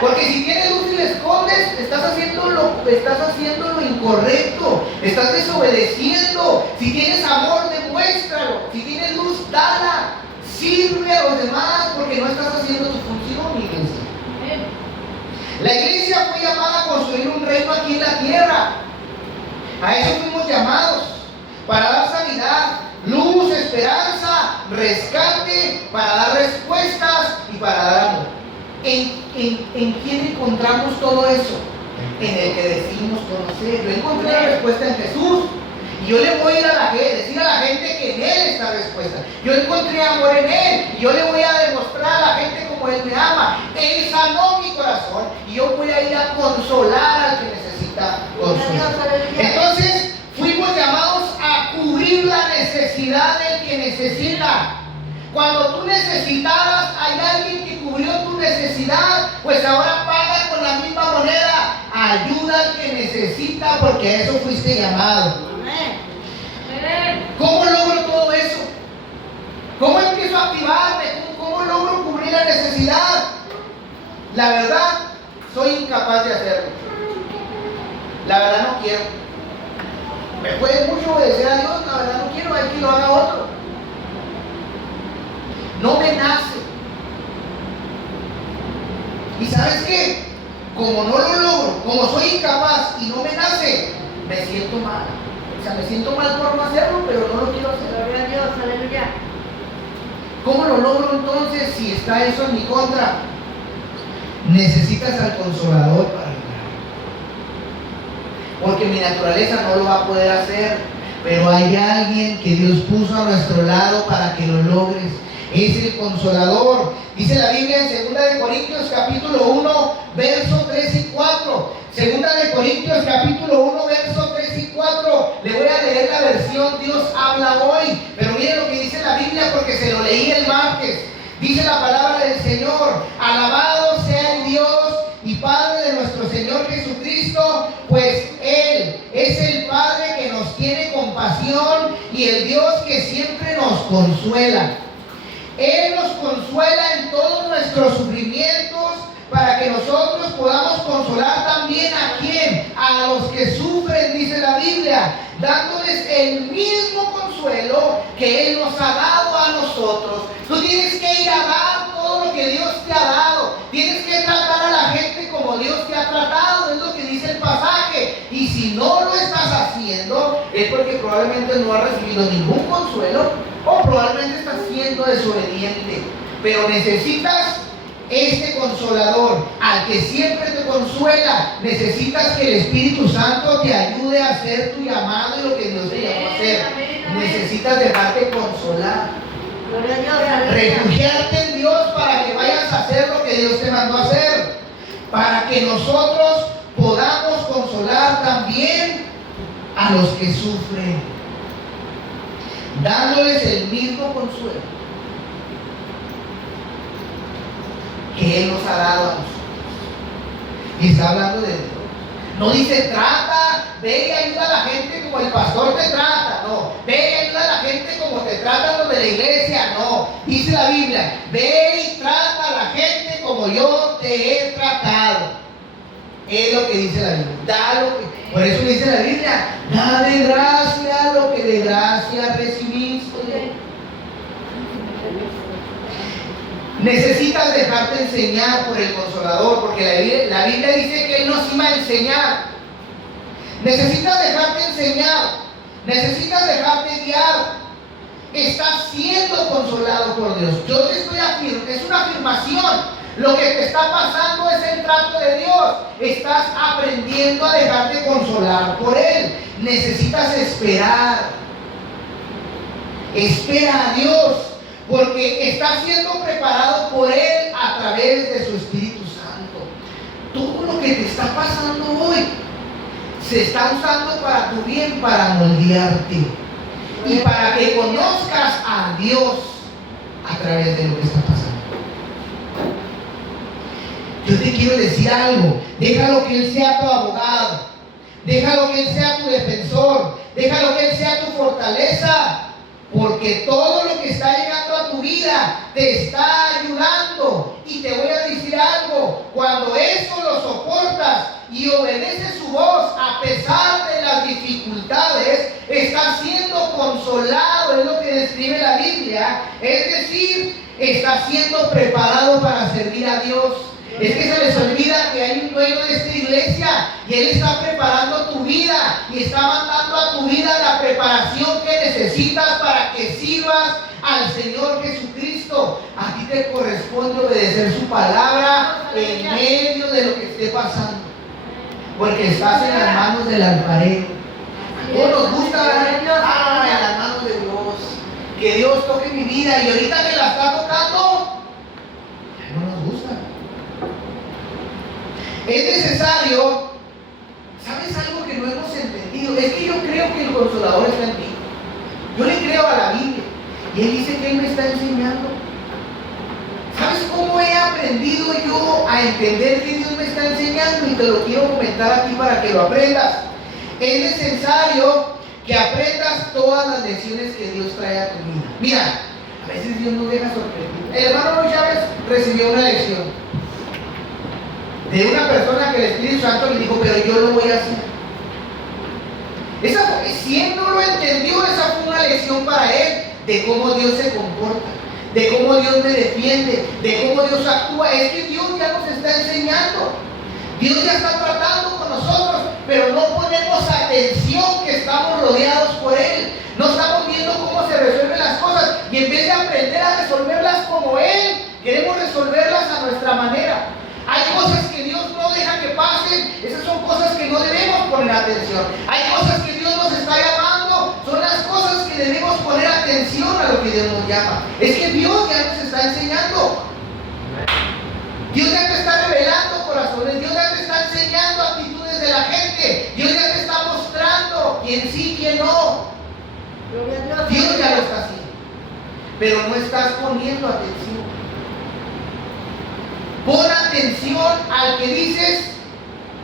Porque si tienes luz y la escondes, estás haciendo lo incorrecto. Estás desobedeciendo. Si tienes amor, demuéstralo. Si tienes luz, dala. Sirve a los demás porque no estás haciendo tu función, iglesia. La iglesia fue llamada a construir un reino aquí en la tierra. A eso fuimos llamados. Para dar sanidad, luz, esperanza, rescate, para dar respuestas y para dar amor. ¿En quién encontramos todo eso? En el que decidimos conocer. Yo encontré la respuesta en Jesús. Y yo le voy a ir a la gente, decir a la gente que en Él está la respuesta. Yo encontré amor en Él. Y yo le voy a demostrar a la gente como Él me ama. Él sanó mi corazón. Y yo voy a ir a consolar al que necesita consuelo. Entonces, fuimos llamados a cubrir la necesidad del que necesita. Cuando tú necesitabas, hay alguien que cubrió tu necesidad, pues ahora paga con la misma moneda. Ayuda al que necesita, porque a eso fuiste llamado. ¿Cómo logro todo eso? ¿Cómo empiezo a activarme? ¿Cómo logro cubrir la necesidad? La verdad, soy incapaz de hacerlo. La verdad no quiero. Me puede mucho obedecer a Dios, la verdad no quiero, hay que lo haga otro. No me nace. ¿Y sabes qué? Como no lo logro, como soy incapaz y no me nace, me siento mal. O sea, me siento mal por no hacerlo, pero no lo quiero hacer. Gloria a Dios, aleluya. ¿Cómo lo logro entonces si está eso en mi contra? Necesitas al Consolador para lograrlo. Porque mi naturaleza no lo va a poder hacer, pero hay alguien que Dios puso a nuestro lado para que lo logres. Es el Consolador. Dice la Biblia en 2 de Corintios capítulo 1, verso 3 y 4. 2 de Corintios capítulo 1, verso 3 y 4. Le voy a leer la versión Dios habla hoy. Pero miren lo que dice la Biblia porque se lo leí el martes. Dice la palabra del Señor: alabado sea el Dios y Padre de nuestro Señor Jesucristo, pues Él es el Padre que nos tiene compasión y el Dios que siempre nos consuela. Él nos consuela en todos nuestros sufrimientos para que nosotros podamos consolar también ¿a quién? A los que sufren, dice la Biblia, dándoles el mismo consuelo que Él nos ha dado a nosotros. Tú tienes que ir a dar todo lo que Dios te ha dado. Tienes que tratar a la gente como Dios te ha tratado, es lo que dice el pasaje. Y si no lo estás haciendo, es porque probablemente no has recibido ningún consuelo o probablemente estás siendo desobediente. Pero necesitas este Consolador, al que siempre te consuela. Necesitas que el Espíritu Santo te ayude a hacer tu llamado y lo que Dios te llamó a hacer. Necesitas dejarte consolar. Refugiarte en Dios para que vayas a hacer lo que Dios te mandó a hacer. Para que nosotros podamos consolar también a los que sufren, dándoles el mismo consuelo que Él nos ha dado a nosotros. Y está hablando de Dios. No dice trata, ve y ayuda a la gente como el pastor te trata. No, ve y ayuda a la gente como te tratan los de la iglesia. No, dice la Biblia, ve y trata a la gente como yo te he tratado. Es lo que dice la Biblia. Da lo que, por eso dice la Biblia, da de gracia lo que de gracia recibiste. Necesitas dejarte enseñar por el Consolador, porque la Biblia dice que Él nos iba a enseñar. Necesitas dejarte enseñar, necesitas dejarte guiar. Estás siendo consolado por Dios. Yo te estoy afirmando, es una afirmación. Lo que te está pasando es el trato de Dios. Estás aprendiendo a dejarte consolar por Él. Necesitas esperar. Espera a Dios, porque está siendo preparado por Él a través de su Espíritu Santo. Todo lo que te está pasando hoy se está usando para tu bien, para moldearte. y para que conozcas a Dios a través de lo que está pasando. Yo te quiero decir algo, déjalo que Él sea tu abogado, déjalo que Él sea tu defensor, déjalo que Él sea tu fortaleza, porque todo lo que está llegando a tu vida te está ayudando. Y te voy a decir algo, cuando eso lo soportas y obedeces su voz a pesar de las dificultades, estás siendo consolado, es lo que describe la Biblia, es decir, estás siendo preparado para servir a Dios. Es que se les olvida que hay un dueño de esta iglesia y Él está preparando tu vida y está mandando a tu vida la preparación que necesitas para que sirvas al Señor Jesucristo. A ti te corresponde obedecer su palabra en medio de lo que esté pasando, porque estás en las manos del alfarero. ¿Cómo nos gusta ver en las manos de Dios? Que Dios toque mi vida, y ahorita que la está tocando, ya no nos gusta. Es necesario, ¿sabes algo que no hemos entendido? Es que yo creo que el Consolador está en mí. Yo le creo a la Biblia y Él dice que Él me está enseñando. ¿Sabes cómo he aprendido yo a entender que Dios me está enseñando? Y te lo quiero comentar a ti para que lo aprendas. Es necesario que aprendas todas las lecciones que Dios trae a tu vida. Mira, a veces Dios nos deja sorprendido. El hermano Luis Chávez recibió una lección de una persona que el Espíritu Santo le dijo, pero yo lo voy a hacer. Si él no lo entendió, esa fue una lección para él de cómo Dios se comporta, de cómo Dios me defiende, de cómo Dios actúa. Es que Dios ya nos está enseñando, Dios ya está tratando con nosotros, pero no ponemos atención que estamos rodeados por Él. No estamos viendo cómo se resuelven las cosas, y en vez de aprender a resolverlas como Él, queremos resolverlas a nuestra manera. Hay cosas que Dios no deja que pasen, esas son cosas que no debemos poner atención. Hay cosas que Dios nos está llamando, son las cosas que debemos poner atención a lo que Dios nos llama. Es que Dios ya nos está enseñando. Dios ya te está revelando corazones, Dios ya te está enseñando actitudes de la gente, Dios ya te está mostrando quién sí, quién no. Dios ya lo está haciendo, pero no estás poniendo atención. Pon atención al que dices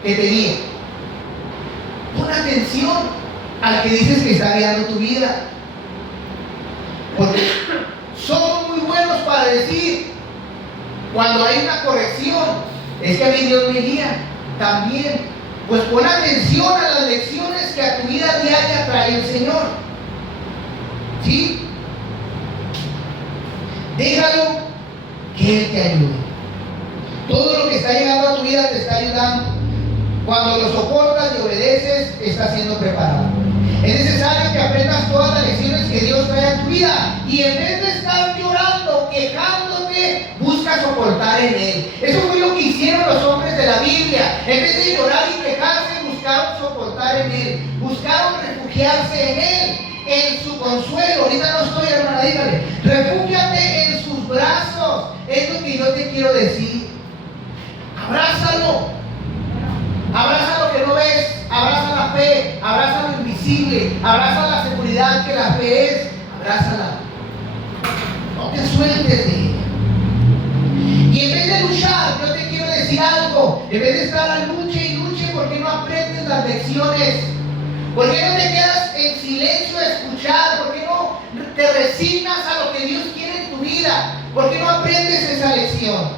que te guía. Pon atención al que dices que está guiando tu vida. Porque somos muy buenos para decir, cuando hay una corrección, es que a mí Dios me guía. También, pues pon atención a las lecciones que a tu vida diaria trae el Señor. ¿Sí? Déjalo que Él te ayude. Todo lo que está llegando a tu vida te está ayudando. Cuando lo soportas y obedeces, estás siendo preparado. Es necesario que aprendas todas las lecciones que Dios trae a tu vida, y en vez de estar llorando, quejándote, busca soportar en Él. Eso fue lo que hicieron los hombres de la Biblia. En vez de llorar y quejarse, buscaron soportar en Él, buscaron refugiarse en Él, en su consuelo. Ahorita no estoy, hermana, dígale, refúgiate en sus brazos. Es lo que yo te quiero decir. Abrázalo. Abraza lo que no ves, abraza la fe, abraza lo invisible, abraza la seguridad que la fe es, abrázala. No te sueltes de ella. Y en vez de luchar, yo te quiero decir algo, en vez de estar a luche y luche, ¿por qué no aprendes las lecciones? ¿Por qué no te quedas en silencio a escuchar? ¿Por qué no te resignas a lo que Dios quiere en tu vida? ¿Por qué no aprendes esa lección?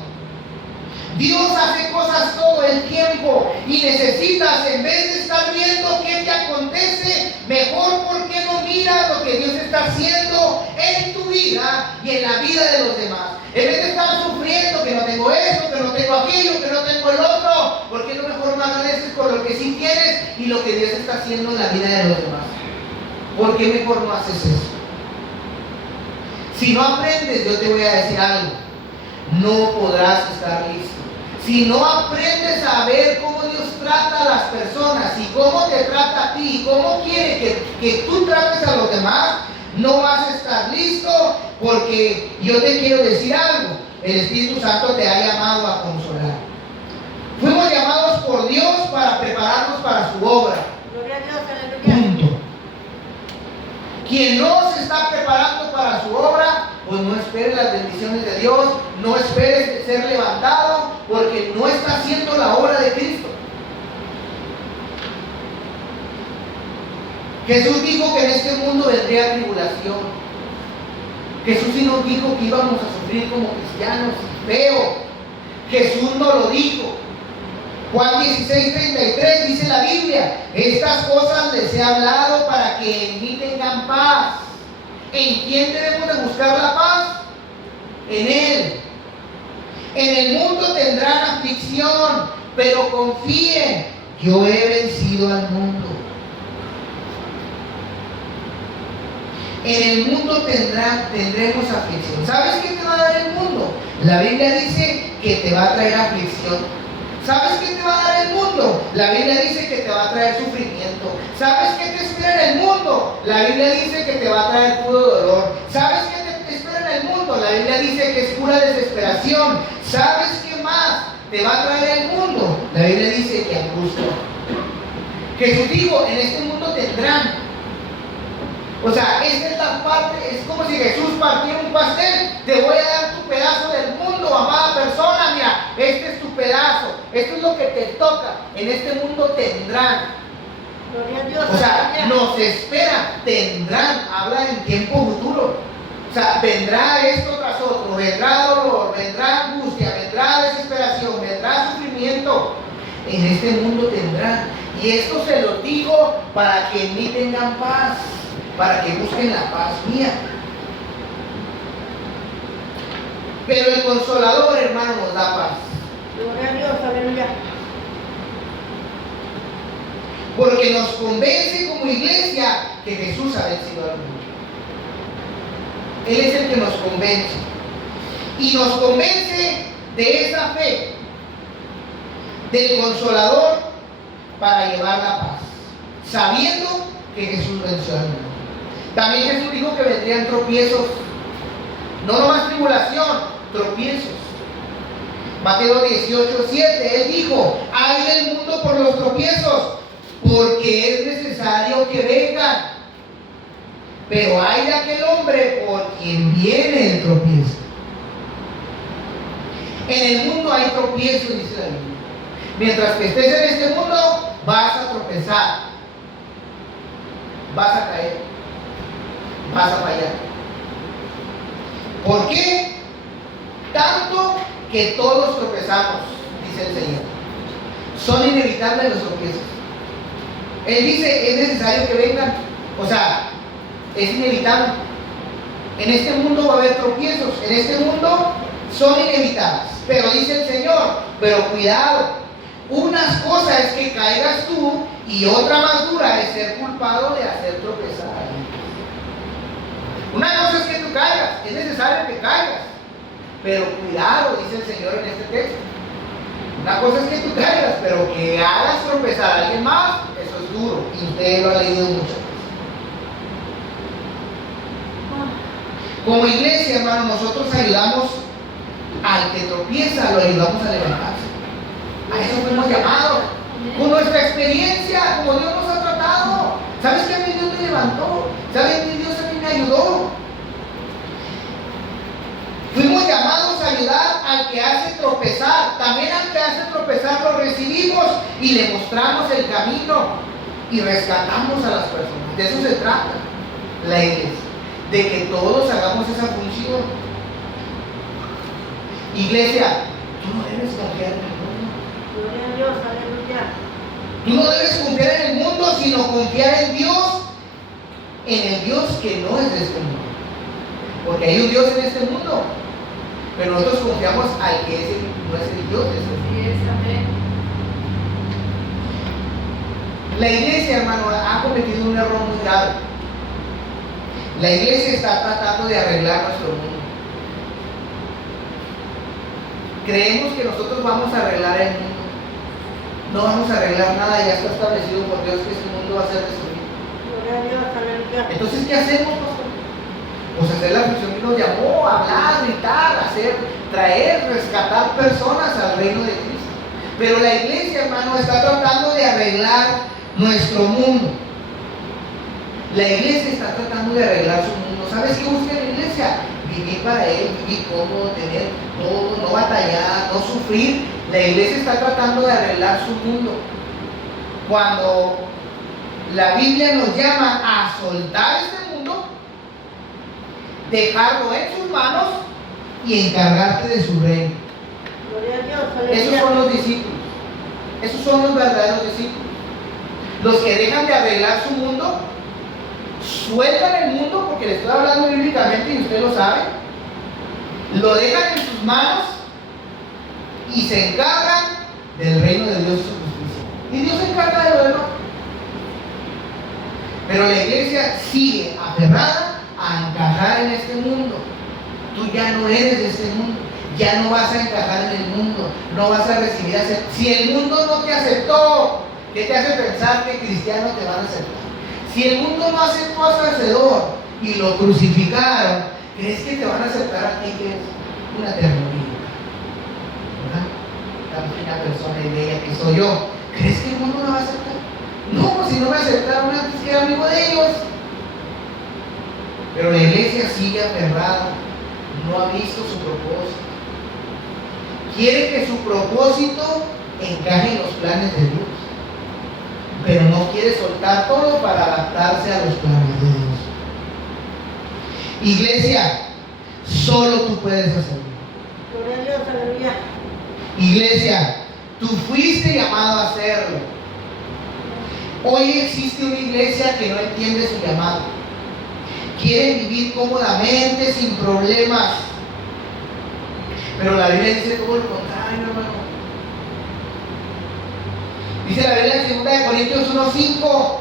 Dios hace cosas todo el tiempo, y necesitas, en vez de estar viendo qué te acontece, mejor por qué no miras lo que Dios está haciendo en tu vida y en la vida de los demás. En vez de estar sufriendo que no tengo esto, que no tengo aquello, que no tengo el otro, ¿por qué no mejor no agradeces por lo que sí tienes y lo que Dios está haciendo en la vida de los demás? ¿Por qué mejor no haces eso? Si no aprendes, yo te voy a decir algo, no podrás estar listo. Si no aprendes a ver cómo Dios trata a las personas y cómo te trata a ti y cómo quiere que tú trates a los demás, no vas a estar listo, porque yo te quiero decir algo, el Espíritu Santo te ha llamado a consolar. Fuimos llamados por Dios para prepararnos para su obra. Gloria a Dios, aleluya. Punto. Quien no se está preparando para su obra, pues no espere las bendiciones de Dios, no espere ser levantado, porque no está haciendo la obra de Cristo. Jesús dijo que en este mundo vendría tribulación. Jesús sí nos dijo que íbamos a sufrir como cristianos, feo. Jesús no lo dijo. Juan 16:33 dice la Biblia: estas cosas les he hablado para que en mí tengan paz. ¿En quién debemos de buscar la paz? En Él. En el mundo tendrán aflicción, pero confíen, yo he vencido al mundo. En el mundo tendremos aflicción. ¿Sabes qué te va a dar el mundo? La Biblia dice que te va a traer aflicción. ¿Sabes qué te va a dar el mundo? La Biblia dice que te va a traer sufrimiento. ¿Sabes qué te espera en el mundo? La Biblia dice que te va a traer puro dolor. ¿Sabes qué te espera en el mundo? La Biblia dice que es pura desesperación. ¿Sabes qué más te va a traer el mundo? La Biblia dice que angustia. Jesús dijo: en este mundo tendrán. O sea, esta es la parte, es como si Jesús partiera un pastel. Te voy a dar tu pedazo del mundo, amada persona. Mira, este es tu pedazo. Esto es lo que te toca. En este mundo tendrán. Gloria a Dios. O sea, nos espera, tendrán. Habla en tiempo futuro. O sea, vendrá esto tras otro. Vendrá dolor, vendrá angustia, vendrá desesperación, vendrá sufrimiento. En este mundo tendrán. Y esto se lo digo para que en mí tengan paz, para que busquen la paz mía. Pero el Consolador, hermano, nos da paz. Gloria a Dios, aleluya. Porque nos convence como iglesia que Jesús ha vencido al mundo. Él es el que nos convence. Y nos convence de esa fe del Consolador para llevar la paz, sabiendo que Jesús venció al mundo. También Jesús dijo que vendrían tropiezos, no nomás tribulación, tropiezos. Mateo 18:7, Él dijo: ay del mundo por los tropiezos, porque es necesario que vengan, pero hay de aquel hombre por quien viene el tropiezo. En el mundo hay tropiezos, dice la Biblia. Mientras que estés en este mundo, vas a tropezar, vas a caer, vas a fallar. ¿Por qué? Tanto que todos tropezamos, dice el Señor. Son inevitables los tropiezos. Él dice: es necesario que vengan. O sea, es inevitable. En este mundo va a haber tropiezos. En este mundo son inevitables. Pero dice el Señor: pero cuidado. Unas cosas es que caigas tú, y otra más dura es ser culpado de hacer tropezar a alguien. Una cosa es que tú caigas, es necesario que caigas, pero cuidado, dice el Señor en este texto. Una cosa es que tú caigas, pero que hagas tropezar a alguien más, eso es duro, y usted lo ha leído muchas veces. Como iglesia, hermano, nosotros ayudamos al que tropieza, lo ayudamos a levantarse. A eso fuimos llamados. Con nuestra experiencia, como Dios nos ha tratado. ¿Sabes que a mí Dios me levantó? ¿Sabes que Dios a mí me ayudó? Fuimos llamados a ayudar al que hace tropezar. También al que hace tropezar lo recibimos y le mostramos el camino y rescatamos a las personas. De eso se trata la iglesia, de que todos hagamos esa función. Iglesia, tú no debes confiar en el mundo. Gloria a Dios, aleluya. Tú no debes confiar en el mundo, sino confiar en Dios, en el Dios que no es de este mundo. Porque hay un Dios en este mundo, pero nosotros confiamos al que no es el Dios de este mundo. Así es, amén. La iglesia, hermano, ha cometido un error muy grave. La iglesia está tratando de arreglar nuestro mundo. Creemos que nosotros vamos a arreglar el mundo. No vamos a arreglar nada, ya está establecido por Dios que este mundo va a ser destruido. Gloria a Dios, aleluya. Entonces, ¿qué hacemos, pastor? Pues hacer la función que nos llamó, hablar, gritar, traer, rescatar personas al reino de Cristo. Pero la iglesia, hermano, está tratando de arreglar nuestro mundo. La iglesia está tratando de arreglar su mundo. ¿Sabes qué busca la iglesia? Vivir para Él, vivir cómodo, tener todo, no batallar, no sufrir. La iglesia está tratando de arreglar su mundo. Cuando la Biblia nos llama a soltar este mundo, dejarlo en sus manos y encargarte de su reino. Gloria a Dios, Esos aleluya. son los discípulos. Esos son los verdaderos discípulos. Los que dejan de arreglar su mundo, sueltan el mundo, porque le estoy hablando bíblicamente y usted lo sabe, lo dejan en sus manos y se encargan del reino de Dios y su justicia. Y Dios se encarga de lo demás. Pero la iglesia sigue aferrada a encajar en este mundo. Tú ya no eres de este mundo. Ya no vas a encajar en el mundo. No vas a recibir aceptación. Si el mundo no te aceptó, ¿qué te hace pensar que cristianos te van a aceptar? Si el mundo no aceptó a su hacedor y lo crucificaron, ¿crees que te van a aceptar a ti, que es una ternurita? Tan fina persona y bella que soy yo. ¿Crees que el mundo me va a aceptar? No, pues si no me aceptaron antes que era amigo de ellos. Pero la iglesia sigue aferrada, no ha visto su propósito. Quiere que su propósito encaje en los planes de Dios, pero no quiere soltar todo para adaptarse a los planes de Dios. Iglesia, solo tú puedes hacerlo. Gloria a Dios, aleluya. Iglesia, tú fuiste llamado a hacerlo. Hoy existe una iglesia que no entiende su llamado. Quieren vivir cómodamente, sin problemas. Pero la Biblia dice todo lo contrario, hermano. Dice la Biblia en 2 Corintios 1:5.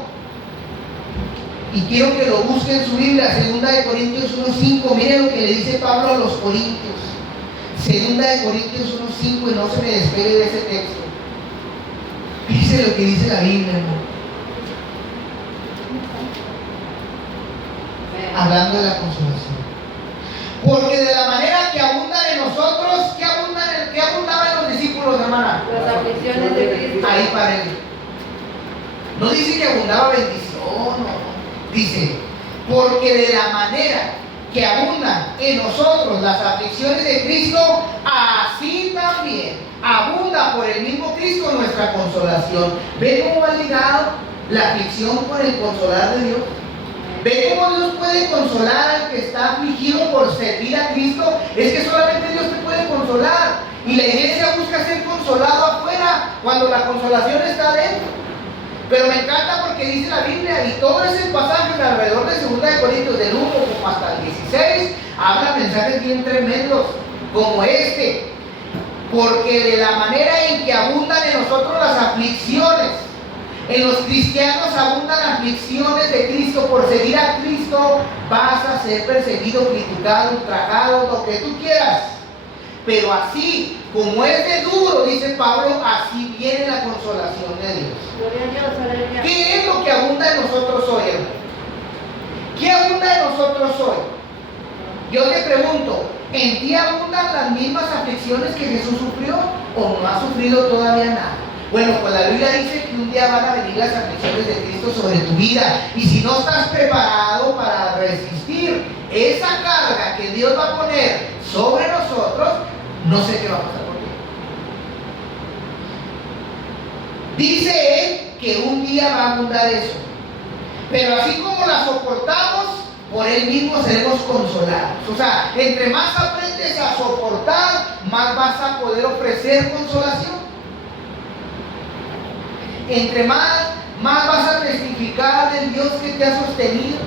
Y quiero que lo busque en su Biblia, 2 Corintios 1:5. Miren lo que le dice Pablo a los Corintios. 2 Corintios 1:5, y no se me despegue de ese texto. Dice lo que dice la Biblia, hermano. Hablando de la consolación. Porque de la manera que abundan en nosotros, ¿qué abundaba en los discípulos, hermana? Las aflicciones de Cristo. Ahí para él. No dice que abundaba bendición, no. Dice, porque de la manera que abundan en nosotros las aflicciones de Cristo, así también abunda por el mismo Cristo nuestra consolación. ¿Ve cómo va ligado la aflicción con el consolar de Dios? ¿Ve cómo Dios puede consolar al que está afligido por servir a Cristo? Es que solamente Dios te puede consolar. Y la iglesia busca ser consolado afuera cuando la consolación está dentro. Pero me encanta porque dice la Biblia, y todo ese pasaje alrededor de 2 Corintios del 1 como hasta el 16, habla mensajes bien tremendos como este. Porque de la manera en que abundan en nosotros las aflicciones, en los cristianos abundan aflicciones de Cristo. Por seguir a Cristo vas a ser perseguido, criticado, ultrajado, lo que tú quieras. Pero así como es de duro, dice Pablo, así viene la consolación de Dios. Gloria a Dios, aleluya. ¿Qué es lo que abunda en nosotros hoy, hermano? ¿Qué abunda en nosotros hoy? Yo te pregunto, ¿en ti abundan las mismas aflicciones que Jesús sufrió o no ha sufrido todavía nada? Bueno, pues la Biblia dice que un día van a venir las aflicciones de Cristo sobre tu vida. Y si no estás preparado para resistir esa carga que Dios va a poner sobre nosotros, no sé qué va a pasar contigo. Dice Él que un día va a abundar eso. Pero así como la soportamos, por Él mismo seremos consolados. O sea, entre más aprendes a soportar, más vas a poder ofrecer consolación. Entre más vas a testificar del Dios que te ha sostenido.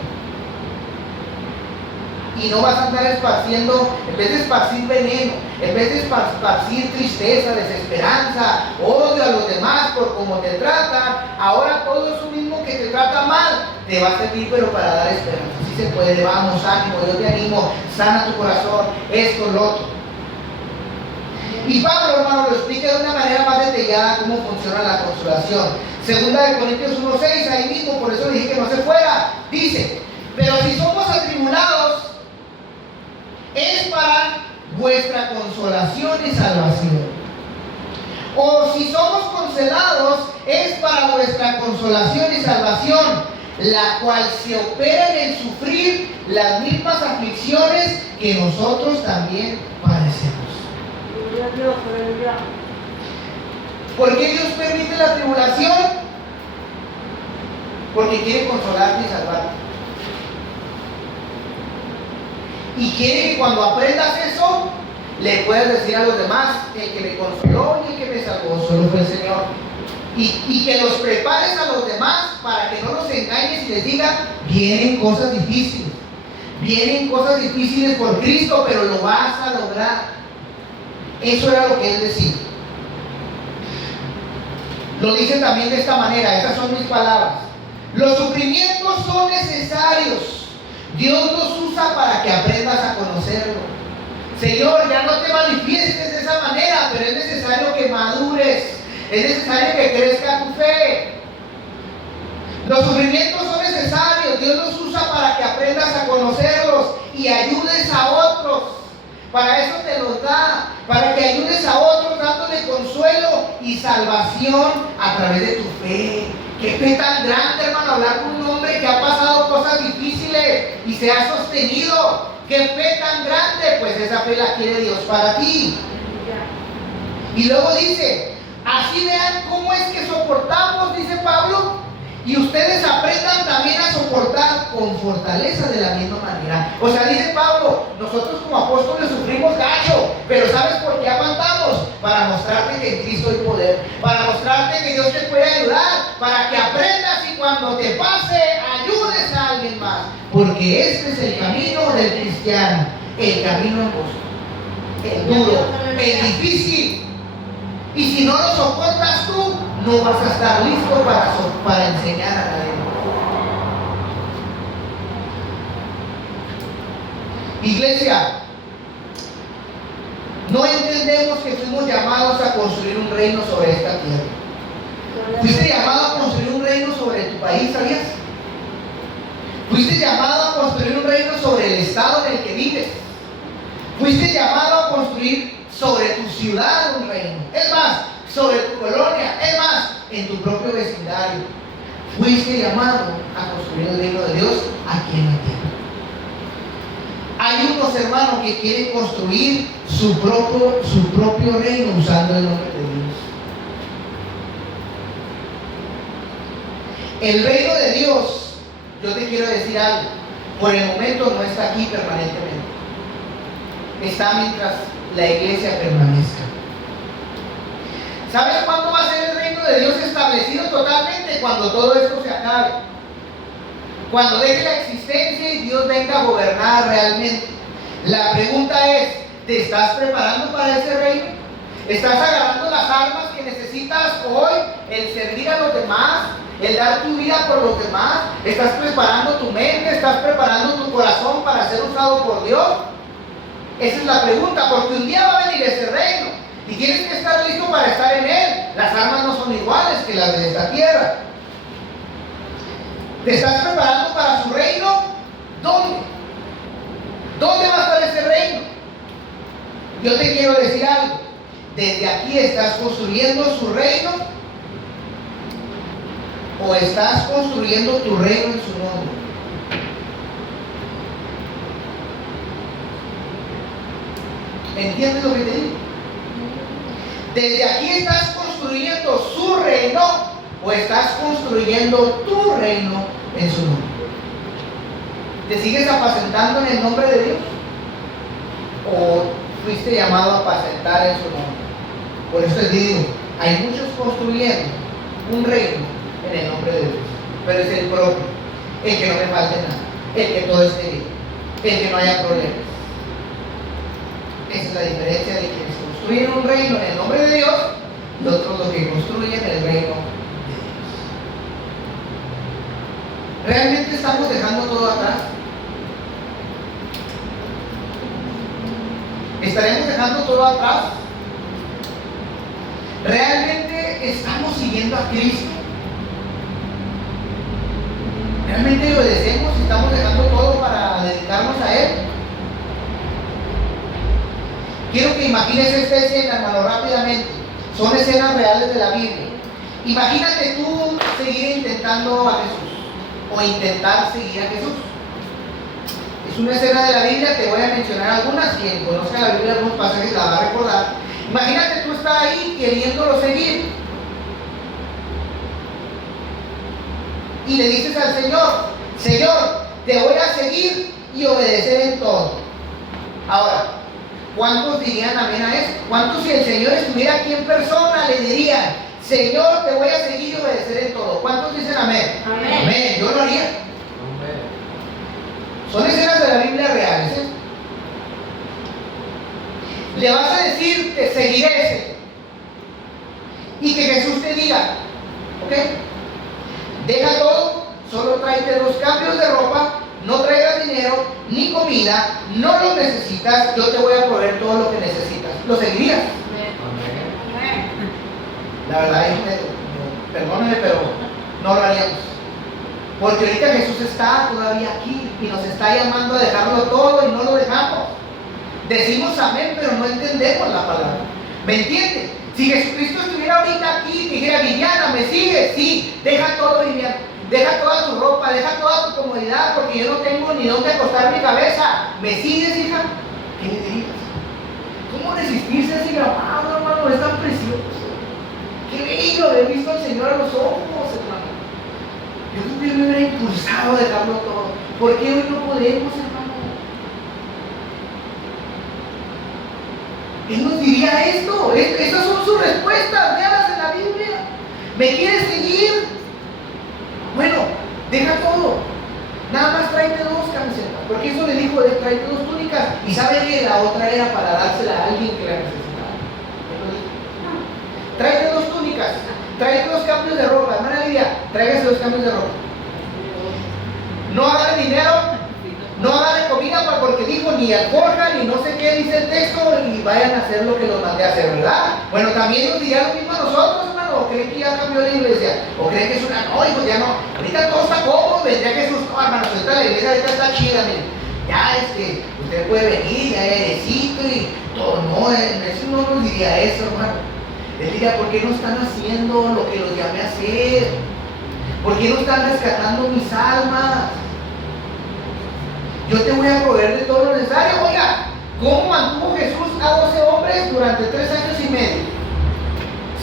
Y no vas a andar esparciendo, en vez de esparcir veneno, en vez de esparcir tristeza, desesperanza, odio a los demás por cómo te tratan, ahora todo eso mismo que te trata mal, te va a servir pero para dar esperanza. Si se puede, vamos, ánimo, yo te animo, sana tu corazón, esto, lo otro. Y Pablo, hermano, lo explica de una manera más detallada cómo funciona la consolación. 2 Corintios 1:6, ahí mismo, por eso dije que no se fuera. Dice, pero si somos atribulados, es para vuestra consolación y salvación. O si somos consolados, es para vuestra consolación y salvación. la cual se opera en sufrir las mismas aflicciones que nosotros también padecemos. Gloria a Dios, aleluya. ¿Por qué Dios permite la tribulación? Porque quiere consolarte y salvarte. Y quiere que cuando aprendas eso, le puedas decir a los demás: el que me consoló y el que me salvó solo fue el Señor. Y que los prepares a los demás para que no los engañes y les digas: vienen cosas difíciles. Vienen cosas difíciles por Cristo, pero lo vas a lograr. Eso era lo que Él decía. Lo dice también de esta manera, estas son mis palabras: los sufrimientos son necesarios. Dios los usa para que aprendas a conocerlo. Señor, ya no te manifiestes de esa manera, pero es necesario que madures. Es necesario que crezca tu fe. Los sufrimientos son necesarios. Dios los usa para que aprendas a conocerlos y ayudes a otros. Para eso te los da, para que ayudes a otros dándole consuelo y salvación a través de tu fe. Qué fe tan grande, hermano, hablar con un hombre que ha pasado cosas difíciles y se ha sostenido. Qué fe tan grande, pues esa fe la quiere Dios para ti. Y luego dice: así vean cómo es que soportamos, dice Pablo, y ustedes aprendan también a soportar con fortaleza de la misma manera. O sea, dice Pablo, nosotros como apóstoles sufrimos gacho, pero ¿sabes por qué aguantamos? Para mostrarte que en Cristo hay poder, para mostrarte que Dios te puede ayudar, para que aprendas y cuando te pase ayudes a alguien más. Porque este es el camino del cristiano, el camino angosto, el duro, el difícil. Y si no lo soportas tú, no vas a estar listo para enseñar a nadie. Iglesia, no entendemos que fuimos llamados a construir un reino sobre esta tierra. Fuiste llamado a construir un reino sobre tu país, ¿sabías? Fuiste llamado a construir un reino sobre el estado en el que vives. Fuiste llamado a construir sobre tu ciudad un reino. Es más, sobre tu colonia. Es más, en tu propio vecindario. Fuiste llamado a construir el reino de Dios aquí en la tierra. Hay unos hermanos que quieren construir su propio reino usando el nombre de Dios. El reino de Dios, yo te quiero decir algo, por el momento no está aquí permanentemente. Está mientras la iglesia permanezca. ¿Sabes cuándo va a ser el reino de Dios establecido totalmente? Cuando todo esto se acabe. Cuando deje la existencia y Dios venga a gobernar realmente. La pregunta es: ¿te estás preparando para ese reino? ¿Estás agarrando las armas que necesitas hoy? El servir a los demás, el dar tu vida por los demás. ¿Estás preparando tu mente? ¿Estás preparando tu corazón para ser usado por Dios? Esa es la pregunta, porque un día va a venir ese reino y tienes que estar listo para estar en él. Las armas no son iguales que las de esta tierra. ¿Te estás preparando para su reino? ¿Dónde? ¿Dónde va a estar ese reino? Yo te quiero decir algo. ¿Desde aquí estás construyendo su reino? ¿O estás construyendo tu reino en su nombre? ¿Entiendes lo que te digo? ¿Desde aquí estás construyendo su reino o estás construyendo tu reino en su nombre? ¿Te sigues apacentando en el nombre de Dios? ¿O fuiste llamado a apacentar en su nombre? Por eso les digo, hay muchos construyendo un reino en el nombre de Dios, pero es el propio, el que no me falte nada, el que todo esté bien, el que no haya problemas. Esa es la diferencia de quienes construyen un reino en el nombre de Dios y otros los que construyen el reino de Dios. ¿Realmente estamos dejando todo atrás? ¿Estaremos dejando todo atrás? ¿Realmente estamos siguiendo a Cristo? ¿Realmente le obedecemos y estamos dejando todo para dedicarnos a Él? Quiero que imagines esta escena, hermano, rápidamente. Son escenas reales de la Biblia. Imagínate tú seguir intentando a Jesús. o intentar seguir a Jesús. Es una escena de la Biblia, te voy a mencionar algunas. Quien conozca la Biblia, algunos pasajes la va a recordar. Imagínate tú estás ahí queriéndolo seguir y le dices al Señor: Señor, te voy a seguir y obedecer en todo. Ahora, ¿cuántos dirían amén a eso? ¿Cuántos, si el Señor estuviera aquí en persona, le dirían: Señor, te voy a seguir y obedecer en todo? ¿Cuántos dicen amén? Amén. Amén. Yo lo haría. Son escenas de la Biblia reales, ¿eh? Le vas a decir: te seguiré, y que Jesús te diga: ok, deja todo, solo tráete 2 cambios de ropa, no traigas dinero ni comida, no lo necesitas, yo te voy a proveer todo lo que necesitas. ¿Lo seguirías? La verdad, perdóneme, pero no lo haríamos. Porque ahorita Jesús está todavía aquí y nos está llamando a dejarlo todo y no lo dejamos. Decimos amén, pero no entendemos la palabra. ¿Me entiendes? Si Jesucristo estuviera ahorita aquí y dijera: Viviana, ¿me sigues? Sí, deja todo, Viviana. Deja toda tu ropa, deja toda tu comodidad, porque yo no tengo ni dónde acostar mi cabeza. ¿Me sigues, hija? ¿Qué le dirías? ¿Cómo resistirse a ese llamado, hermano? Es tan precioso. Qué bello haber visto al Señor a los ojos, hermano. Yo creo que Él me hubiera impulsado a dejarlo todo. ¿Por qué hoy no podemos, hermano? Él nos diría esto. Estas son sus respuestas. Véanlas en la Biblia. ¿Me quieres seguir? Bueno, deja todo. Nada más tráete 2 camisetas. Porque eso le dijo: tráete 2 túnicas. Y sabe que la otra era para dársela a alguien que la necesitaba. Tráete 2 túnicas. Tráete 2 cambios de ropa. Hermana Lidia, tráigase 2 cambios de ropa. No agarre dinero, no agarre comida, porque dijo ni alforja, ni no sé qué dice el texto, y vayan a hacer lo que los mandé a hacer, ¿verdad? Bueno, también nos diría lo mismo a nosotros, hermano. ¿O creen que ya cambió la iglesia? ¿O creen que es una? No, hijo, ya no. Ahorita todo está cómodo, vendría Jesús. No, hermano, ahorita la iglesia ahorita está chida, miren. Ya usted puede venir, ya airecito y todo. No, eso no nos diría eso, hermano. Él diría: ¿por qué no están haciendo lo que los llamé a hacer? ¿Por qué no están rescatando mis almas? Yo te voy a proveer de todo lo necesario. Oiga, ¿cómo mantuvo Jesús a 12 hombres durante 3 años y medio?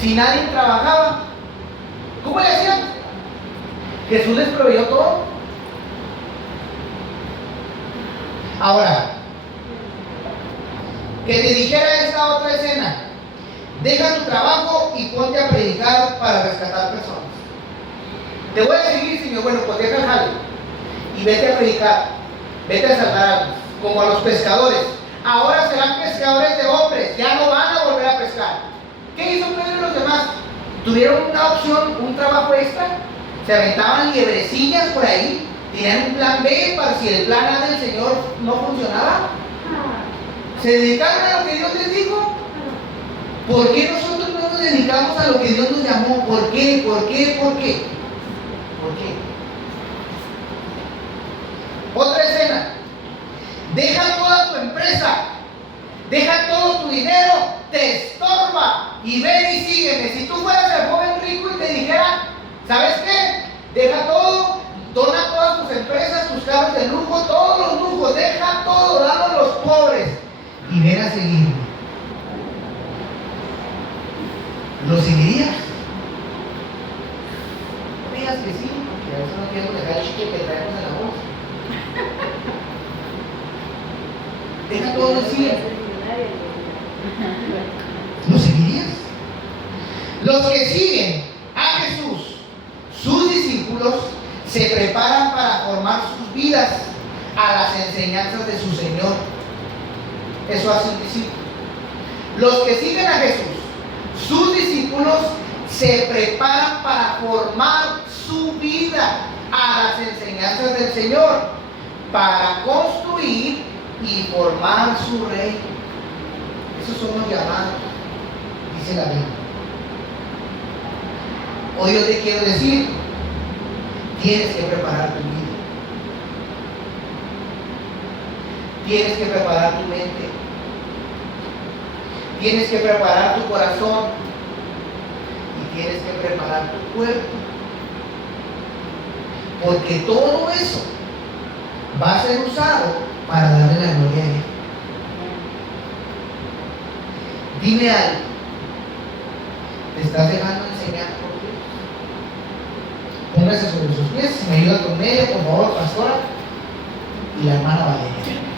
Si nadie trabajaba, ¿cómo le hacían? Jesús les proveyó todo. Ahora, que te dijera esta otra escena: deja tu trabajo y ponte a predicar para rescatar personas. Te voy a seguir, Señor. Bueno, pues deja el jale y vete a predicar. Vete a salvar almas, como a los pescadores. Ahora serán pescadores de hombres, ya no van a volver a pescar. ¿Qué hizo Pedro y los demás? Tuvieron una opción, un trabajo extra. Se aventaban liebrecillas por ahí. Tenían un plan B para si el plan A del Señor no funcionaba. Se dedicaron a lo que Dios les dijo. ¿Por qué nosotros no nos dedicamos a lo que Dios nos llamó? ¿Por qué? ¿Por qué? ¿Por qué? ¿Por qué? Otra escena: deja toda tu empresa, deja todo tu dinero, te estorba, y ven y sígueme. Si tú fueras el joven rico y te dijera: ¿sabes qué? Deja todo, dona todas tus empresas, tus carros de lujo, todos los lujos, deja todo, dalo a los pobres y ven a seguirme. ¿Lo seguirías? No digas que sí, porque a veces no queremos dejar el chique que traemos en la bolsa. Deja todo el cielo. ¿Lo seguirías? Los que siguen a Jesús, sus discípulos, se preparan para formar sus vidas a las enseñanzas de su Señor. Eso hace un discípulo. Los que siguen a Jesús, sus discípulos, se preparan para formar su vida a las enseñanzas del Señor, para construir y formar su reino. Esos son los llamados, dice la Biblia. Hoy yo te quiero decir: tienes que preparar tu vida, tienes que preparar tu mente, tienes que preparar tu corazón y tienes que preparar tu cuerpo. Porque todo eso va a ser usado para darle la gloria a Él. Dime algo. ¿Te estás dejando enseñar por Dios? Póngase sobre sus pies, si me ayuda con ella, por favor, pastora, y la hermana Valeria.